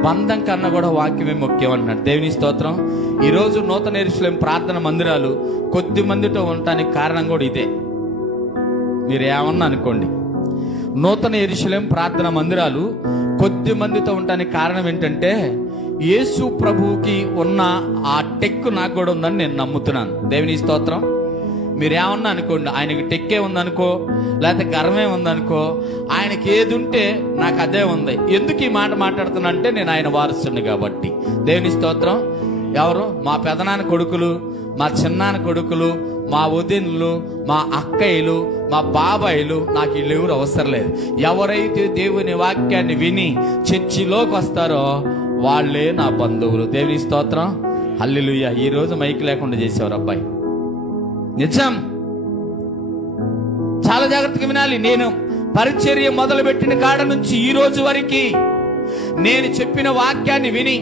బంధం కన్నా కూడా వాక్యమే ముఖ్యం అన్నాడు. దేవుని స్తోత్రం. ఈరోజు నూతన యెరూషలేము ప్రార్థన మందిరాలు కొద్ది మందితో ఉండటానికి కారణం కూడా ఇదే. మీరు ఏమన్నా అనుకోండి, నూతన యెరూషలేము ప్రార్థన మందిరాలు కొద్ది మందితో ఉండటానికి కారణం ఏంటంటే యేసు ప్రభువుకి ఉన్న ఆ టెక్కు నాకు కూడా ఉందని నేను నమ్ముతున్నాను. దేవుని స్తోత్రం. మీరేమన్నా అనుకోండి, ఆయనకి టెక్కే ఉందనుకో, లేకపోతే గర్వమే ఉందనుకో, ఆయనకి ఏది ఉంటే నాకు అదే ఉంది. ఎందుకు ఈ మాట మాట్లాడుతున్నా అంటే నేను ఆయన వారసుని కాబట్టి. దేవుని స్తోత్రం. ఎవరు? మా పెదనాన్న కొడుకులు, మా చిన్నాన్న కొడుకులు, మా వదినలు, మా అక్కయ్యలు, మా బాబాయిలు, నాకు వీళ్ళు ఎవరు అవసరం లేదు. ఎవరైతే దేవుని వాక్యాన్ని విని చర్చిలోకి వస్తారో వాళ్ళే నా బంధువులు. దేవుని స్తోత్రం. హల్లెలూయా. ఈ రోజు మైక్ లేకుండా చేసేవారు అబ్బాయి. నిజం. చాలా జాగ్రత్తగా వినాలి. నేను పరిచర్య మొదలుపెట్టిన కాడ నుంచి ఈ రోజు వరకు నేను చెప్పిన వాక్యాన్ని విని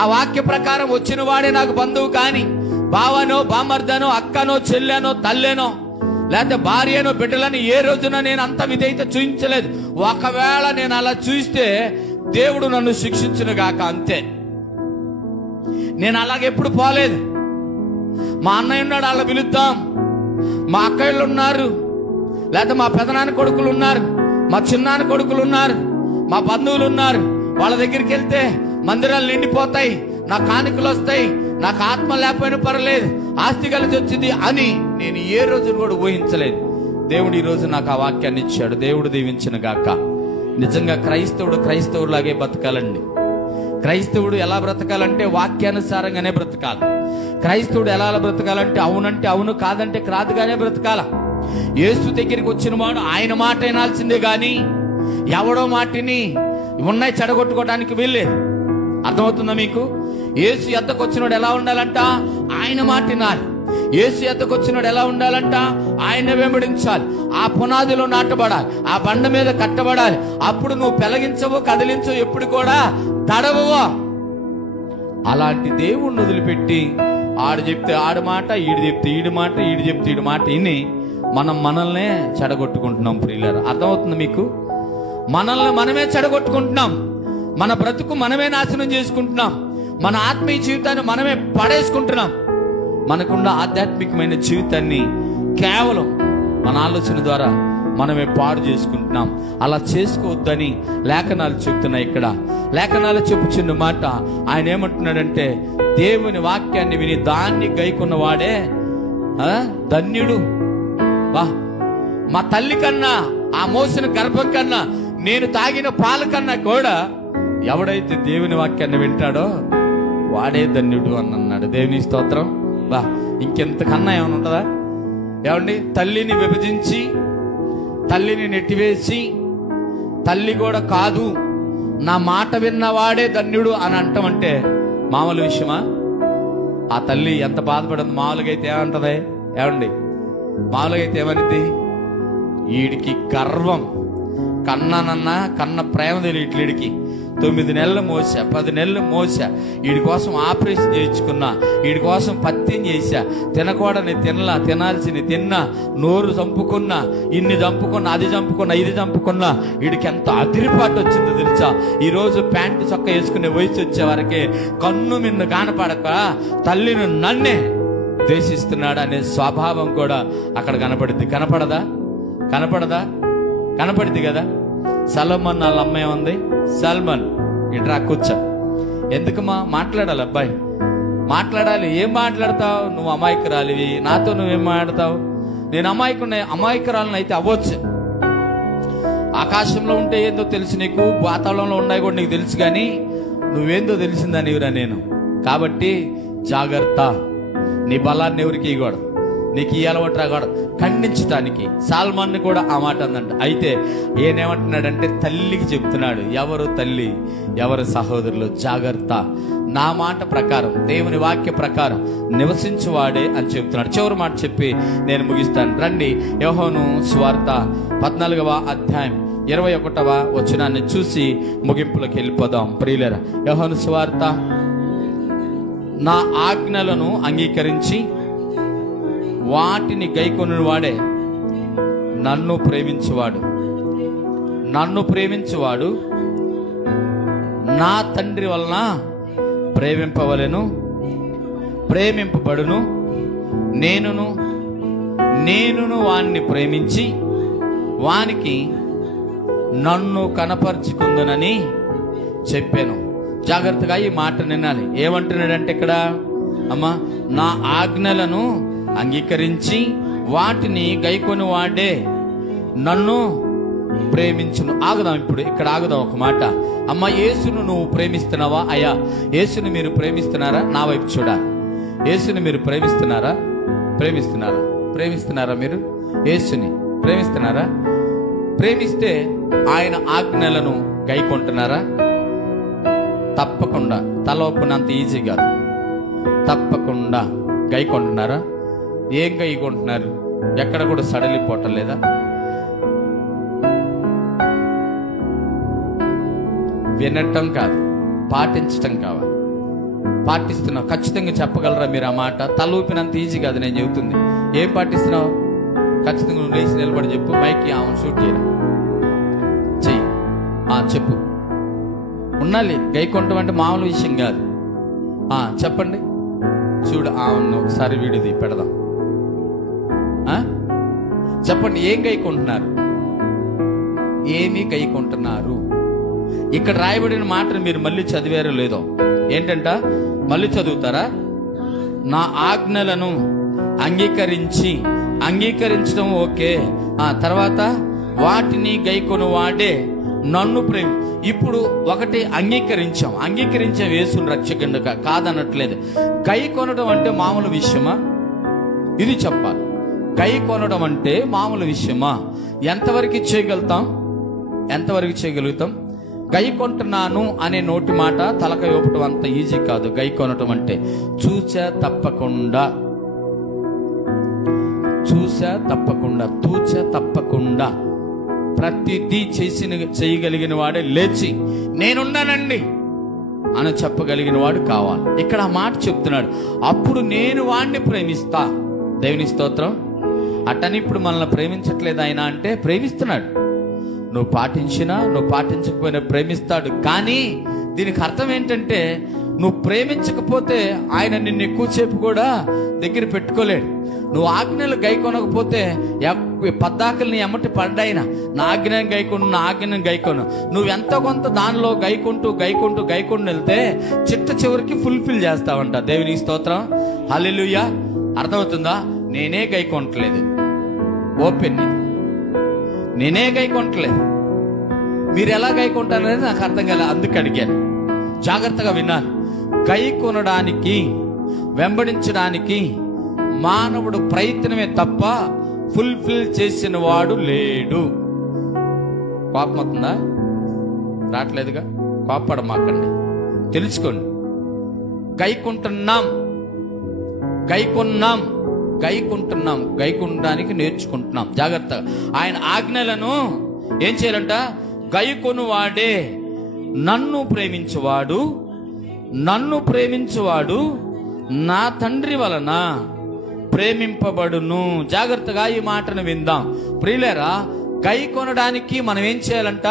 ఆ వాక్య ప్రకారం వచ్చిన వాడే నాకు బంధువు. కానీ బావనో, బామర్దనో, అక్కనో, చెల్లెనో, తల్లేనో, లేకపోతే భార్యనో, బిడ్డలను ఏ రోజున నేను అంత విధేయత చూపించలేదు. ఒకవేళ నేను అలా చూస్తే దేవుడు నన్ను శిక్షించును గాక, అంతే. నేను అలాగెప్పుడు పోలేదు. మా అన్నయ్య ఉన్నాడు, అలా పిలుద్దాం. మా అక్కయ్యలు ఉన్నారు, లేకపోతే మా పెదనాన్న కొడుకులు ఉన్నారు, మా చిన్నాన్న కొడుకులు ఉన్నారు, మా బంధువులు ఉన్నారు. వాళ్ళ దగ్గరికి వెళ్తే మందిరాలు నిండిపోతాయి, నా కానుకలు వస్తాయి, నాకు ఆత్మ లేకపోయినా పర్లేదు, ఆస్తి కలిసి వచ్చింది అని నేను ఏ రోజు కూడా ఊహించలేదు. దేవుడు ఈ రోజు నాకు ఆ వాక్యాన్ని ఇచ్చాడు. దేవుడు దీవించిన గాక. నిజంగా క్రైస్తవులాగే బతకాలండి. క్రైస్తవుడు ఎలా బ్రతకాలంటే వాక్యానుసారంగానే బ్రతకాలి. క్రైస్తవుడు ఎలా బ్రతకాలంటే అవునంటే అవును, కాదంటే కాదుగానే బ్రతకాల. యేసు దగ్గరికి వచ్చిన వాడు ఆయన మాట వినాల్సిందే గాని ఎవడో మాటిని ఉన్నాయి చెడగొట్టుకోవడానికి వీల్లేదు. అర్థమవుతుందా మీకు? యేసు యొద్దకు వచ్చినోడు ఎలా ఉండాలంట? ఆయన మాట వినాలి. యేసు యొద్దకు వచ్చినోడు ఎలా ఉండాలంట? ఆయన వెంబడించాలి. ఆ పునాదిలో నాటబడాలి, ఆ బండ మీద కట్టబడాలి. అప్పుడు నువ్వు పెలగించవు, కదిలించవు, ఎప్పుడు కూడా తడవవో. అలాంటి దేవుణ్ణి వదిలిపెట్టి ఆడు చెప్తే ఆడు మాట, ఈడు చెప్తే ఈడు మాట, ఈడు చెప్తే ఈడు మాట విని మనల్నే చెడగొట్టుకుంటున్నాం. ప్రియులారా, అర్థమవుతుంది మీకు? మనల్ని మనమే చెడగొట్టుకుంటున్నాం. మన బ్రతుకు మనమే నాశనం చేసుకుంటున్నాం. మన ఆత్మీయ జీవితాన్ని మనమే పడేసుకుంటున్నాం. మనకున్న ఆధ్యాత్మికమైన జీవితాన్ని కేవలం మన ఆలోచన ద్వారా మనమే పాడు చేసుకుంటున్నాం. అలా చేసుకోవద్దని లేఖనాలు చెప్తున్నాయి. ఇక్కడ లేఖనాలు చెప్పుచున్న మాట ఆయన ఏమంటున్నాడంటే, దేవుని వాక్యాన్ని విని దాన్ని గైకొన్న వాడే ధన్యుడు. వా, మా తల్లి కన్నా, ఆ మోసిన గర్భం కన్నా, నేను తాగిన పాల కన్నా కూడా ఎవడైతే దేవుని వాక్యాన్ని వింటాడో వాడే ధన్యుడు అని అన్నాడు. దేవుని స్తోత్రం. బా, ఇంకెంతకన్నా ఏమైనా ఉంటుందా? ఏమండి, తల్లిని విభజించి, తల్లిని నెట్టివేసి, తల్లి కూడా కాదు నా మాట విన్నవాడే ధన్యుడు అని అంటామంటే మామూలు విషయమా? ఆ తల్లి ఎంత బాధపడింది. మామూలుగా అయితే ఏమంటది? ఏమండి, మామూలుగా అయితే ఏమనిద్ది? వీడికి గర్వం, కన్న ప్రేమ తెలియట్లే. వీడికి 9 నెలలు మోసా, 10 నెలలు మోసా, వీడి కోసం ఆపరేషన్ చేయించుకున్నా, వీడి కోసం పత్యం చేశా, తినకూడని తినలా, తినాల్సింది తిన్నా, నోరు చంపుకున్నా, ఇన్ని చంపుకున్నా, అది చంపుకున్నా, ఇది చంపుకున్నా, వీడికి ఎంత అదిరిపాటు వచ్చిందో తెలుసా? ఈరోజు ప్యాంటు చొక్క వేసుకునే వయసు వచ్చే వరకే కన్ను మిన్ను కానపడక తల్లిని నన్నే ద్వేషిస్తున్నాడు అనే స్వభావం కూడా అక్కడ కనపడుద్ది. కనపడదా? కనపడింది కదా. సల్మాన్ వాళ్ళ అమ్మాయి ఉంది. సల్మాన్ ఇట్రా కూర్చో. ఎందుకమ్మా మాట్లాడాలి? అబ్బాయి మాట్లాడాలి. ఏం మాట్లాడతావు? నువ్వు అమాయకురాలివి, నాతో నువ్వేం మాట్లాడతావు? నేను అమాయకురాలను అయితే అవ్వచ్చు. ఆకాశంలో ఉంటే ఏందో తెలుసు నీకు, వాతావరణంలో ఉన్నాయి కూడా నీకు తెలుసు, కానీ నువ్వేందో తెలిసిందానివిరా నేను. కాబట్టి జాగ్రత్త. నీ బలాన్ని ఎవరికి ఇవ్వకూడదు, నీకు ఈ అలవాటు రాకూడదు. ఖండించడానికి సాల్మాన్ని కూడా ఆ మాట అందంట. అయితే ఏమంటున్నాడంటే, తల్లికి చెప్తున్నాడు, ఎవరు తల్లి, ఎవరు సహోదరులు, జాగ్రత్త, నా మాట ప్రకారం, దేవుని వాక్య ప్రకారం నివసించువాడే అని చెప్తున్నాడు. చివరి మాట చెప్పి నేను ముగిస్తాను. రండి, యోహాను సువార్త 14వ అధ్యాయం 21వ వచనాన్ని చూసి ముగింపులోకి వెళ్ళిపోదాం. ప్రియులారా, యోహాను సువార్త, నా ఆజ్ఞలను అంగీకరించి వాటిని గైకొను వాడే నన్ను ప్రేమించువాడు నా తండ్రి వలన ప్రేమింపబడును. నేనును వాణ్ణి ప్రేమించి వానికి నన్ను కనపరుచుకుందునని చెప్పాను. జాగ్రత్తగా ఈ మాట వినాలి. ఏమంటున్నాడంటే ఇక్కడ, అమ్మా, నా ఆజ్ఞలను అంగీకరించి వాటిని గైకొని వాడే నన్ను ప్రేమించును. ఆగుదాం, ఇప్పుడు ఇక్కడ ఆగుదాం ఒక మాట. అమ్మ, యేసును నువ్వు ప్రేమిస్తున్నావా? అయ్యా, యేసుని మీరు ప్రేమిస్తున్నారా? నా వైపు చూడాలి. యేసుని మీరు ప్రేమిస్తున్నారా? మీరు యేసుని ప్రేమిస్తున్నారా? ప్రేమిస్తే ఆయన ఆజ్ఞలను గైకొంటున్నారా? తప్పకుండా. తల ఒప్పునంత ఈజీ కాదు. తప్పకుండా గైకొంటున్నారా? ఏం గైకొంటున్నారు? ఎక్కడ కూడా సడలిపోవటం లేదా? వినటం కాదు, పాటించటం కావాలి. పాటిస్తున్నావు, ఖచ్చితంగా చెప్పగలరా మీరు ఆ మాట? తల ఊపినంత ఈజీ కాదు నేను చెబుతుంది. ఏం పాటిస్తున్నావు? ఖచ్చితంగా నువ్వు లేచి నిలబడి చెప్పు. మైకి ఆమె షూట్ చేయరా, చెయ్యి, చెప్పు. ఉండాలి. గైకొంటం అంటే మామూలు విషయం కాదు. చెప్పండి. చూడు, ఆమెను ఒకసారి వీడిది పెడదాం. చెప్పండి, ఏం గైకొంటున్నారు? ఏమి గైకొంటున్నారు? ఇక్కడ రాయబడిన మాటను మీరు మళ్ళీ చదివారో లేదో? ఏంటంట? మళ్ళీ చదువుతారా? నా ఆజ్ఞలను అంగీకరించడం ఓకే. తర్వాత వాటిని గైకొను వాడే నన్ను ప్రేమి. ఇప్పుడు ఒకటి అంగీకరించే యేసుని రక్షకుడుగా కాదనట్లేదు. గై కొనడం అంటే మామూలు విషయమా? ఇది చెప్పాలి. గై కొనడం అంటే మామూలు విషయమా? ఎంతవరకు చేయగలుగుతాం? గై కొంటున్నాను అనే నోటి మాట తలక ఇవ్వటం అంత ఈజీ కాదు. గై కొనటం అంటే చూసా తప్పకుండా, తూచా తప్పకుండా ప్రతిదీ చేయగలిగిన వాడే లేచి నేనున్నానండి అని చెప్పగలిగిన వాడు కావాలి. ఇక్కడ ఆ మాట చెప్తున్నాడు. అప్పుడు నేను వాడిని ప్రేమిస్తా. దేవుని స్తోత్రం. అట్టని ఇప్పుడు మనల్ని ప్రేమించట్లేదు ఆయన అంటే ప్రేమిస్తున్నాడు. నువ్వు పాటించినా నువ్వు పాటించకపోయినా ప్రేమిస్తాడు. కానీ దీనికి అర్థం ఏంటంటే నువ్వు ప్రేమించకపోతే ఆయన నిన్ను ఎక్కువసేపు కూడా దగ్గర పెట్టుకోలేడు. నువ్వు ఆజ్ఞలు గైకొనకపోతే పద్దాకలు నీ ఎమ్మటి పడ్డాయినా నా ఆజ్ఞను గైకొను, నా ఆజ్ఞను గైకొను. నువ్వు ఎంతో కొంత దానిలో గైకుంటూ వెళ్తే చిట్ట చివరికి ఫుల్ఫిల్ చేస్తావంట. దేవునికి స్తోత్రం, హల్లెలూయా. అర్థమవుతుందా? నేనే గైకొనట్లేదు, ఓపెన్, నేనే గైకొనట్లేదు. మీరు ఎలా గైకొంటారనేది నాకు అర్థం కాలేదు, అందుకు అడిగాను. జాగ్రత్తగా వినాలి. గైకొనడానికి, వెంబడించడానికి మానవుడు ప్రయత్నమే తప్ప ఫుల్ఫిల్ చేసిన వాడు లేడు. కోపం అవుతుందా? రావట్లేదుగా, కోపడమాకండి, తెలుసుకోండి. గైకొనడానికి నేర్చుకుంటున్నాం జాగ్రత్తగా. ఆయన ఆజ్ఞలను ఏం చేయాలంట? గైకొను వాడే నన్ను ప్రేమించువాడు నా తండ్రి వలన ప్రేమింపబడును. జాగ్రత్తగా ఈ మాటను విందాం ప్రియులారా. గైకొనడానికి మనం ఏం చేయాలంట?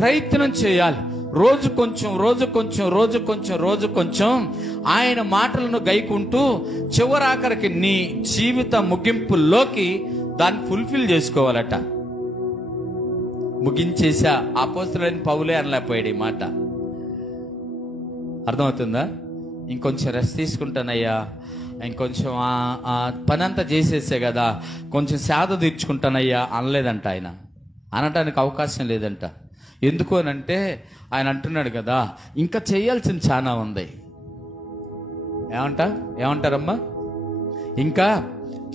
ప్రయత్నం చేయాలి. రోజు కొంచెం ఆయన మాటలను గైకుంటూ చివరాఖరికి నీ జీవిత ముగింపుల్లోకి దాన్ని ఫుల్ఫిల్ చేసుకోవాలట. ముగించేసా అపోస్తలుడైన పౌలే అనలేకపోయాడు ఈ మాట. అర్థమవుతుందా? ఇంకొంచెం రెస్ట్ తీసుకుంటానయ్యా, ఇంకొంచెం పని అంతా చేసేసే కదా, కొంచెం సేద తీర్చుకుంటానయ్యా అనలేదంట. ఆయన అనటానికి అవకాశం లేదంట. ఎందుకు అనంటే ఆయన అంటున్నాడు కదా, ఇంకా చేయాల్సింది చాలా ఉంది. ఏమంటారమ్మా? ఇంకా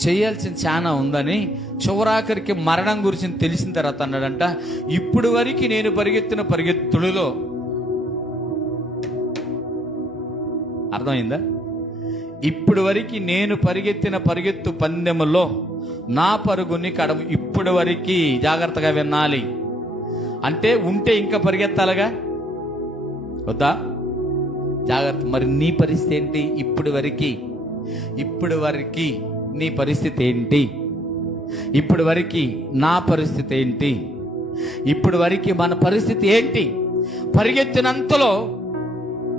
చేయాల్సింది చాలా ఉందని చివరాఖరికి మరణం గురించి తెలిసిన తర్వాత అన్నాడంట, ఇప్పుడు వరకు నేను పరిగెత్తిన పరిగెత్తుడులో, అర్థమైందా? ఇప్పుడు వరకు నేను పరిగెత్తిన పరిగెత్తు పందెములో నా పరుగుని కడము. ఇప్పుడు వరకు జాగ్రత్తగా వినాలి. అంటే ఉంటే ఇంకా పరిగెత్తాలగా, వద్దా? జాగ్రత్త. మరి నీ పరిస్థితి ఏంటి? ఇప్పుడు వరకు నీ పరిస్థితి ఏంటి? ఇప్పుడు వరకు నా పరిస్థితి ఏంటి? ఇప్పుడు వరకు మన పరిస్థితి ఏంటి? పరిగెత్తినంతలో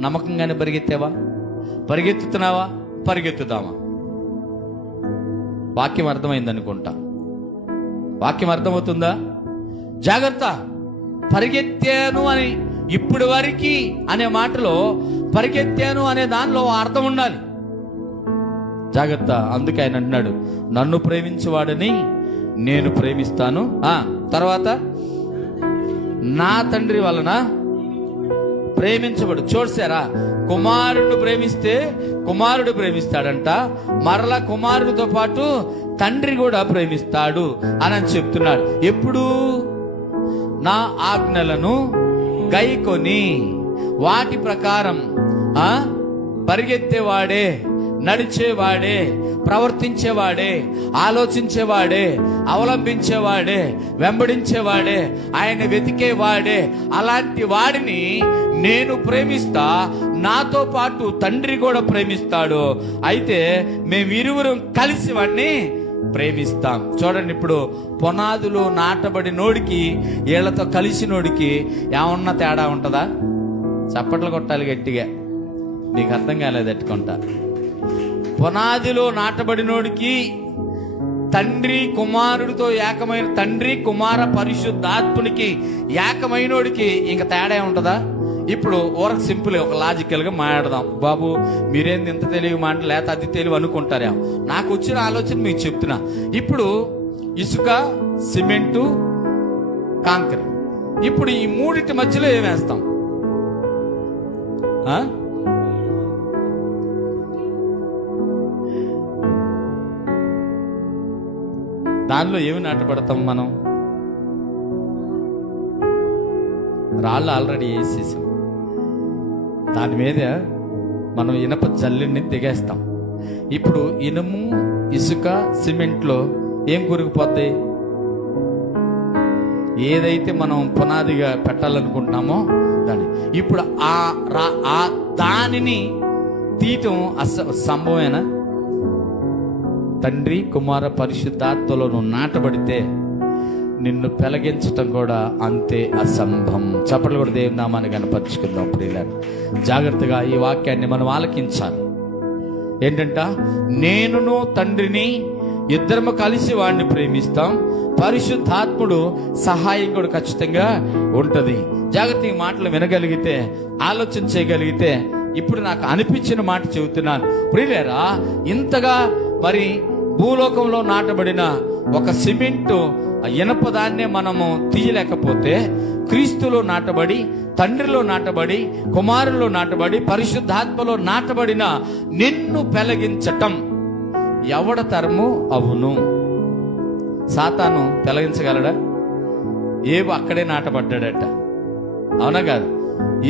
నమ్మకంగానే పరిగెత్తావా? పరిగెత్తుతున్నావా? పరిగెత్తుదామా? వాక్యం అర్థమైంది అనుకుంటా. వాక్యం అర్థమవుతుందా? జాగ్రత్త. పరిగెత్తాను అని, ఇప్పుడు వరకు అనే మాటలో పరిగెత్తాను అనే దానిలో అర్థం ఉండాలి. జాగ్రత్త. అందుకే ఆయన అంటున్నాడు, నన్ను ప్రేమించేవాడని నేను ప్రేమిస్తాను. తర్వాత నా తండ్రి వలన ప్రేమించబడు. చూసారా? కుమారుడు ప్రేమిస్తే కుమారుడు ప్రేమిస్తాడంట, మరలా కుమారుడితో పాటు తండ్రి కూడా ప్రేమిస్తాడు అని చెప్తున్నాడు. ఎప్పుడు? నా ఆజ్ఞలను గైకొని వాటి ప్రకారం పరిగెత్తేవాడే, నడిచేవాడే, ప్రవర్తించేవాడే, ఆలోచించేవాడే, అవలంబించేవాడే, వెంబడించేవాడే, ఆయన వెతికేవాడే, అలాంటి వాడిని నేను ప్రేమిస్తా, నాతో పాటు తండ్రి కూడా ప్రేమిస్తాడు. అయితే మేమిరువురం కలిసి వాడిని ప్రేమిస్తాం. చూడండి, ఇప్పుడు పునాదులు నాటబడి నోడికి వీళ్లతో కలిసి నోడికి ఏమన్నా తేడా ఉంటుందా? చప్పట్లు కొట్టాలి గట్టిగా. నీకు అర్థం కాలేదట్టుకుంటా. పునాదిలో నాటబడినోడికి తండ్రి కుమారుడితో ఏకమైన, తండ్రి కుమార పరిశుద్ధాత్మునికి ఏకమైనోడికి ఇంక తేడా ఉంటుందా? ఇప్పుడు ఊరకు సింపుల్ ఒక లాజికల్ గా మాట్లాడదాం. బాబు మీరేంది ఇంత తెలివి మాట, లేకపోతే అది తెలివి అనుకుంటారేమో. నాకు వచ్చిన ఆలోచన మీకు చెప్తున్నా. ఇప్పుడు ఇసుక, సిమెంటు, కాంక్రీట్, ఇప్పుడు ఈ మూడింటి మధ్యలో ఏం వేస్తాం? దానిలో ఏమి నాటపడతాం మనం? రాళ్ళు ఆల్రెడీ వేసేసాం, దాని మీద మనం ఇనప జల్లిని దిగేస్తాం. ఇప్పుడు ఇనుము, ఇసుక, సిమెంట్లో ఏం కూరుకుపోతాయి? ఏదైతే మనం పునాదిగా పెట్టాలనుకుంటున్నామో దాన్ని. ఇప్పుడు దానిని తీయటం సంభవమేనా? తండ్రి కుమార పరిశుద్ధాత్మలో నువ్వు నాటబడితే నిన్ను పెలగించటం కూడా అంతే అసంభవం. చప్పట్లు కూడా దేవుని నామాన్ని కనపరుచుకుందాం. ప్రియులారా, జాగ్రత్తగా ఈ వాక్యాన్ని మనం ఆలకించాలి. ఏంటంట, నేనును తండ్రిని ఇద్దరము కలిసి వాడిని ప్రేమిస్తాం, పరిశుద్ధాత్ముడు సహాయకుడు ఖచ్చితంగా ఉంటుంది. జాగ్రత్త ఈ మాటలు వినగలిగితే, ఆలోచన చేయగలిగితే, ఇప్పుడు నాకు అనిపించిన మాట చెబుతున్నాను. ప్రియులారా, ఇంతగా మరి భూలోకంలో నాటబడిన ఒక సిమెంటు ఇనపదాన్నే మనము తీయలేకపోతే, క్రీస్తులో నాటబడి, తండ్రిలో నాటబడి, కుమారులో నాటబడి, పరిశుద్ధాత్మలో నాటబడిన నిన్ను పెలగించటం ఎవడ తరము అవును? సాతాను పెలగించగలడా? ఏబు అక్కడే నాటబడ్డాడట, అవునా కాదు?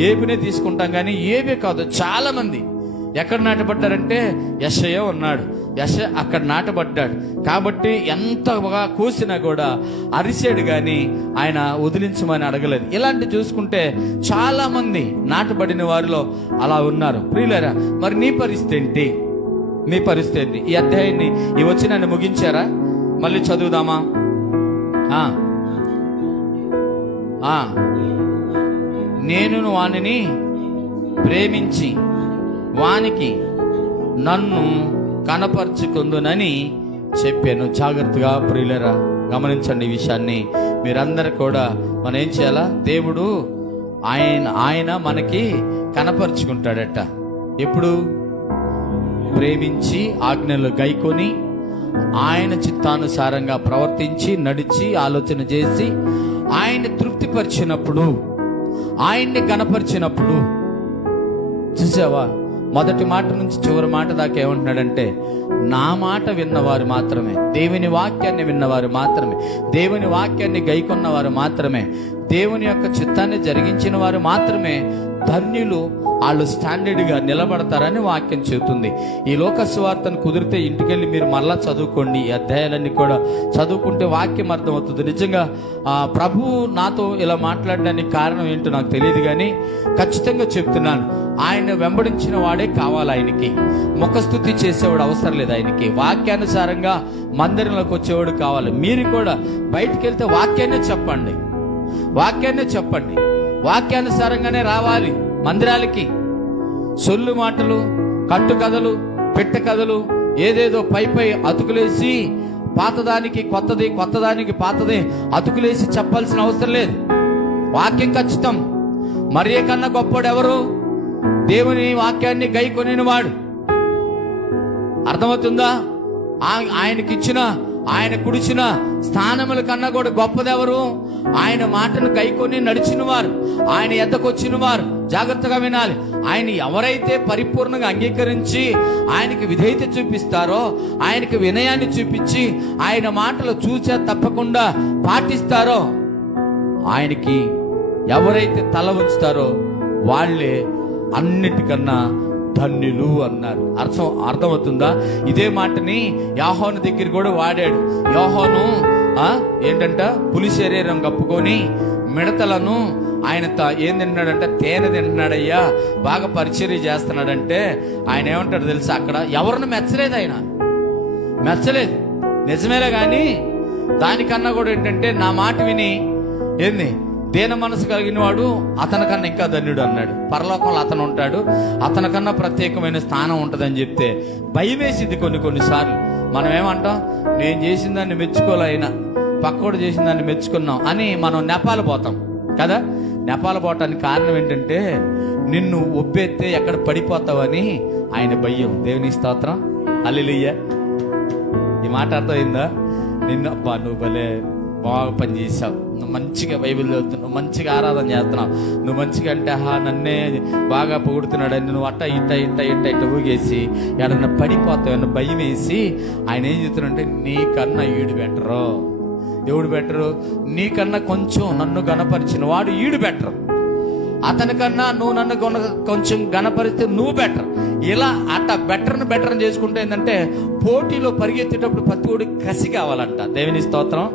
ఏబునే తీసుకుంటాం కానీ ఏబే కాదు. చాలా మంది ఎక్కడ నాటబడ్డారంటే యెషయా ఉన్నాడు, యెషయా అక్కడ నాటబడ్డాడు. కాబట్టి ఎంతగా కోసినా కూడా అరిసాడు కానీ ఆయన వదిలించమని అడగలేదు. ఇలాంటి చూసుకుంటే చాలా మంది నాటబడిన వారిలో అలా ఉన్నారు. ప్రియులారా, మరి నీ పరిస్థితి ఏంటి? నీ పరిస్థితి ఏంటి? ఈ అధ్యాయాన్ని ఈ వచనాన్ని ముగించారా? మళ్ళీ చదువుదామా? నేను వానిని ప్రేమించి వానికి నన్ను కనపరుచుకుందునని చెప్పాను. జాగ్రత్తగా ప్రియులరా గమనించండి ఈ విషయాన్ని. మీరందరూ కూడా మనం ఏం చేయాలా? దేవుడు ఆయన మనకి కనపరుచుకుంటాడట. ఎప్పుడు? ప్రేమించి ఆజ్ఞలు గైకొని ఆయన చిత్తానుసారంగా ప్రవర్తించి నడిచి ఆలోచన చేసి ఆయన్ని తృప్తిపరిచినప్పుడు, ఆయన్ని గణపరిచినప్పుడు. చూసావా, మొదటి మాట నుంచి చివరి మాట దాకా ఏమంటున్నాడంటే, నా మాట విన్నవారు మాత్రమే, దేవుని వాక్యాన్ని విన్నవారు మాత్రమే, దేవుని వాక్యాన్ని గైకొన్నవారు మాత్రమే, దేవుని యొక్క చిత్తాన్ని జరిగించిన వారు మాత్రమే ధన్యులు, వాళ్ళు స్టాండర్డ్గా నిలబడతారని వాక్యం చెబుతుంది. ఈ లోక సువార్తను కుదిరితే ఇంటికెళ్ళి మీరు మళ్ళా చదువుకోండి. ఈ అధ్యాయాలన్నీ కూడా చదువుకుంటే వాక్యం అర్థమవుతుంది. నిజంగా ప్రభువు నాతో ఇలా మాట్లాడడానికి కారణం ఏంటో నాకు తెలియదు కానీ ఖచ్చితంగా చెప్తున్నాను, ఆయన వెంబడించిన వాడే కావాలి. ఆయనకి ముఖస్తుతి చేసేవాడు అవసరం లేదు. ఆయనకి వాక్యానుసారంగా మందిరంలోకి వచ్చేవాడు కావాలి. మీరు కూడా బయటికి వెళ్తే వాక్యాన్నే చెప్పండి, వాక్యాన్నే చెప్పండి, వాక్యానుసారంగానే రావాలి మందిరాలకి. సొల్లు మాటలు, కట్టు కథలు, పెట్టె కథలు, ఏదేదో పై అతుకులేసి పాతదానికి కొత్తది, కొత్తదానికి పాతది అతుకులేసి చెప్పాల్సిన అవసరం లేదు. వాక్యం ఖచ్చితం. మరియ కన్నా గొప్పవాడు ఎవరు? దేవుని వాక్యాన్ని గైకొనిన వాడు. అర్థమవుతుందా? ఆయనకిచ్చిన, ఆయన కుడిచిన స్థానముల కన్నా కూడా గొప్పదెవరు? ఆయన మాటను గైకొని నడిచిన వారు, ఆయన ఎద్దకు వచ్చిన వారు. జాగ్రత్తగా వినాలి. ఆయన ఎవరైతే పరిపూర్ణంగా అంగీకరించి ఆయనకి విధేయత చూపిస్తారో, ఆయనకి వినయాన్ని చూపించి ఆయన మాటలు చూచా తప్పకుండా పాటిస్తారో, ఆయనకి ఎవరైతే తల ఉంచుతారో వాళ్ళే అన్నిటికన్నా ధన్యులు అన్నారు. అర్థమవుతుందా? ఇదే మాటని యోహాను దగ్గర కూడా వాడాడు. యోహాను ఏంటంట, పులి శరీరం కప్పుకొని మిడతలను ఆయన ఏం తింటున్నాడంటే తేనె తింటున్నాడయ్యా, బాగా పరిచర్య చేస్తున్నాడంటే ఆయన ఏమంటాడు తెలుసా? అక్కడ ఎవరిని మెచ్చలేదు, ఆయన మెచ్చలేదు. నిజమేలే కానీ దానికన్నా కూడా ఏంటంటే, నా మాట విని ఏంది దేన మనసు కలిగిన వాడు అతనికన్నా ఇంకా ధన్యుడు అన్నాడు. పరలోకంలో అతను ఉంటాడు, అతనికన్నా ప్రత్యేకమైన స్థానం ఉంటుందని చెప్తే భయం వేసింది. కొన్నిసార్లు మనం ఏమంటాం, నేను చేసిన దాన్ని మెచ్చుకోలే, అయినా పక్కోడు చేసిన దాన్ని మెచ్చుకున్నాం అని మనం నెపాలు పోతాం కదా. నెపాలు పోవటానికి కారణం ఏంటంటే, నిన్ను ఒబ్బెత్తే ఎక్కడ పడిపోతావని ఆయన భయం. దేవుని స్తోత్రం, హల్లెలూయా. ఈ మాట అర్థమైందా? నిన్ను అబ్బా నువ్వు భలే బాగా పని చేసావు, నువ్వు మంచిగా బైబిల్ చదువుతున్నావు, మంచిగా ఆరాధన చేస్తున్నావు, నువ్వు మంచిగా అంటే నన్నే బాగా పొగుడుతున్నాడని నువ్వు అట్ట ఇట్ట ఊగేసి ఎడన్నా పడిపోతావన్న భయం వేసి ఆయన ఏం చెప్తున్నాడంటే, నీకన్నా ఈడు బెటరు. ఎవడు బెటరు? నీకన్నా కొంచెం నన్ను గణపరిచిన వాడు ఈడు బెటరు. అతనికన్నా నువ్వు నన్ను కొంచెం గణపరిస్తే నువ్వు బెటర్. ఇలా అట్ట బెటర్ చేసుకుంటే ఏంటంటే, పోటీలో పరిగెత్తేటప్పుడు ప్రతివాడు కసి కావాలంట. దేవుని స్తోత్రం.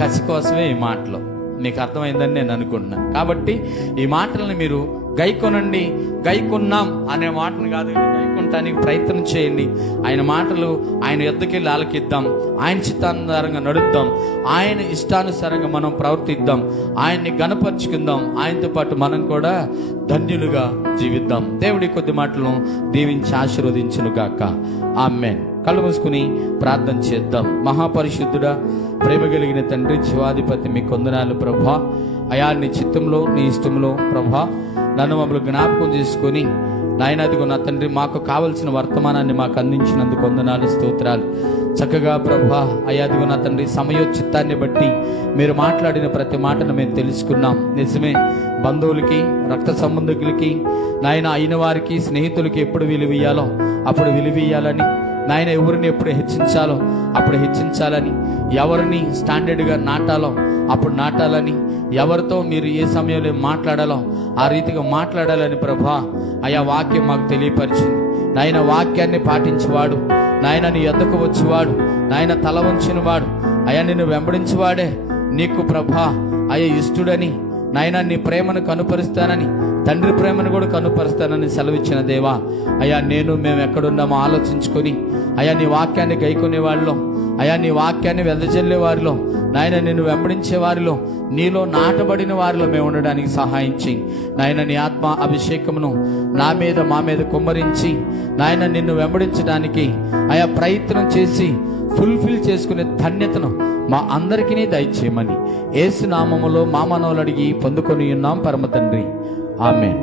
కసి కోసమే ఈ మాటలు. మీకు అర్థమైందని నేను అనుకుంటున్నాను. కాబట్టి ఈ మాటలను మీరు గైకొనండి, గైకొన్నాం అనే మాటను కాదు, గైకొనటానికి ప్రయత్నం చేయండి. ఆయన మాటలు ఆయన ఎద్దకెళ్ళి ఆలకిద్దాం, ఆయన చిత్తానుసారంగా నడుద్దాం, ఆయన ఇష్టానుసారంగా మనం ప్రవర్తిద్దాం, ఆయన్ని గణపరుచుకుందాం, ఆయనతో పాటు మనం కూడా ధన్యులుగా జీవిద్దాం. దేవుడి కొద్ది మాటలను దీవించి ఆశీర్వదించును గాక. ఆమేన్. కళ్ళు మూసుకుని ప్రార్థన చేద్దాం. మహాపరిశుద్ధుడా, ప్రేమ కలిగిన తండ్రి, జీవాధిపతి, మీ కొందనాలు ప్రభా. అయా, నీ చిత్తంలో నీ ఇష్టంలో ప్రభా నన్ను మమ్మల్ని జ్ఞాపకం చేసుకొని నాయన, అదిగో నా తండ్రి, మాకు కావలసిన వర్తమానాన్ని మాకు అందించినందుకు వందనాలు, స్తోత్రాలు. చక్కగా ప్రభా అయా, అదిగో నా తండ్రి, సమయోచిత్తాన్ని బట్టి మీరు మాట్లాడిన ప్రతి మాటను మేము తెలుసుకున్నాం. నిజమే, బంధువులకి, రక్త సంబంధికులకి, నాయన అయిన వారికి, స్నేహితులకి ఎప్పుడు విలువియ్యాలో అప్పుడు విలువియ్యాలని, నాయన ఎవరిని ఎప్పుడు హెచ్చించాలో అప్పుడు హెచ్చించాలని, ఎవరిని స్టాండర్డ్గా నాటాలో అప్పుడు నాటాలని, ఎవరితో మీరు ఏ సమయంలో మాట్లాడాలో ఆ రీతిగా మాట్లాడాలని ప్రభా అయా వాక్యం మాకు తెలియపరిచింది. నాయన వాక్యాన్ని పాటించేవాడు, నాయన నీ యొద్దకు వచ్చేవాడు, నాయన తల వంచిన వాడు, అయా నిన్ను వెంబడించేవాడే నీకు ప్రభా అయ్యా ఇష్టడని, నాయన నీ ప్రేమను కనుపరుస్తానని, తండ్రి ప్రేమను కూడా కనుపరుస్తానని సెలవిచ్చిన దేవా, అయా మేము ఎక్కడున్నామో ఆలోచించుకొని అయా నీ వాక్యాన్ని గైకొనే వారిలో, అయా నీ వాక్యాన్ని వెదజల్లే వారిలో, నాయన నిన్ను వెంబడించే వారిలో, నీలో నాటబడిన వారిలో మేము ఉండడానికి సహాయం చేయి. నాయన నీ ఆత్మ అభిషేకమును నా మీద మా మీద కుమ్మరించి నాయన నిన్ను వెంబడించడానికి అయా ప్రయత్నం చేసి ఫుల్ఫిల్ చేసుకునే ధన్యతను మా అందరికీ దయచేయమని యేసు నామములో మా మనవులు అడిగి పొందుకొని ఉన్నాం పరమ తండ్రి. ఆమేన్.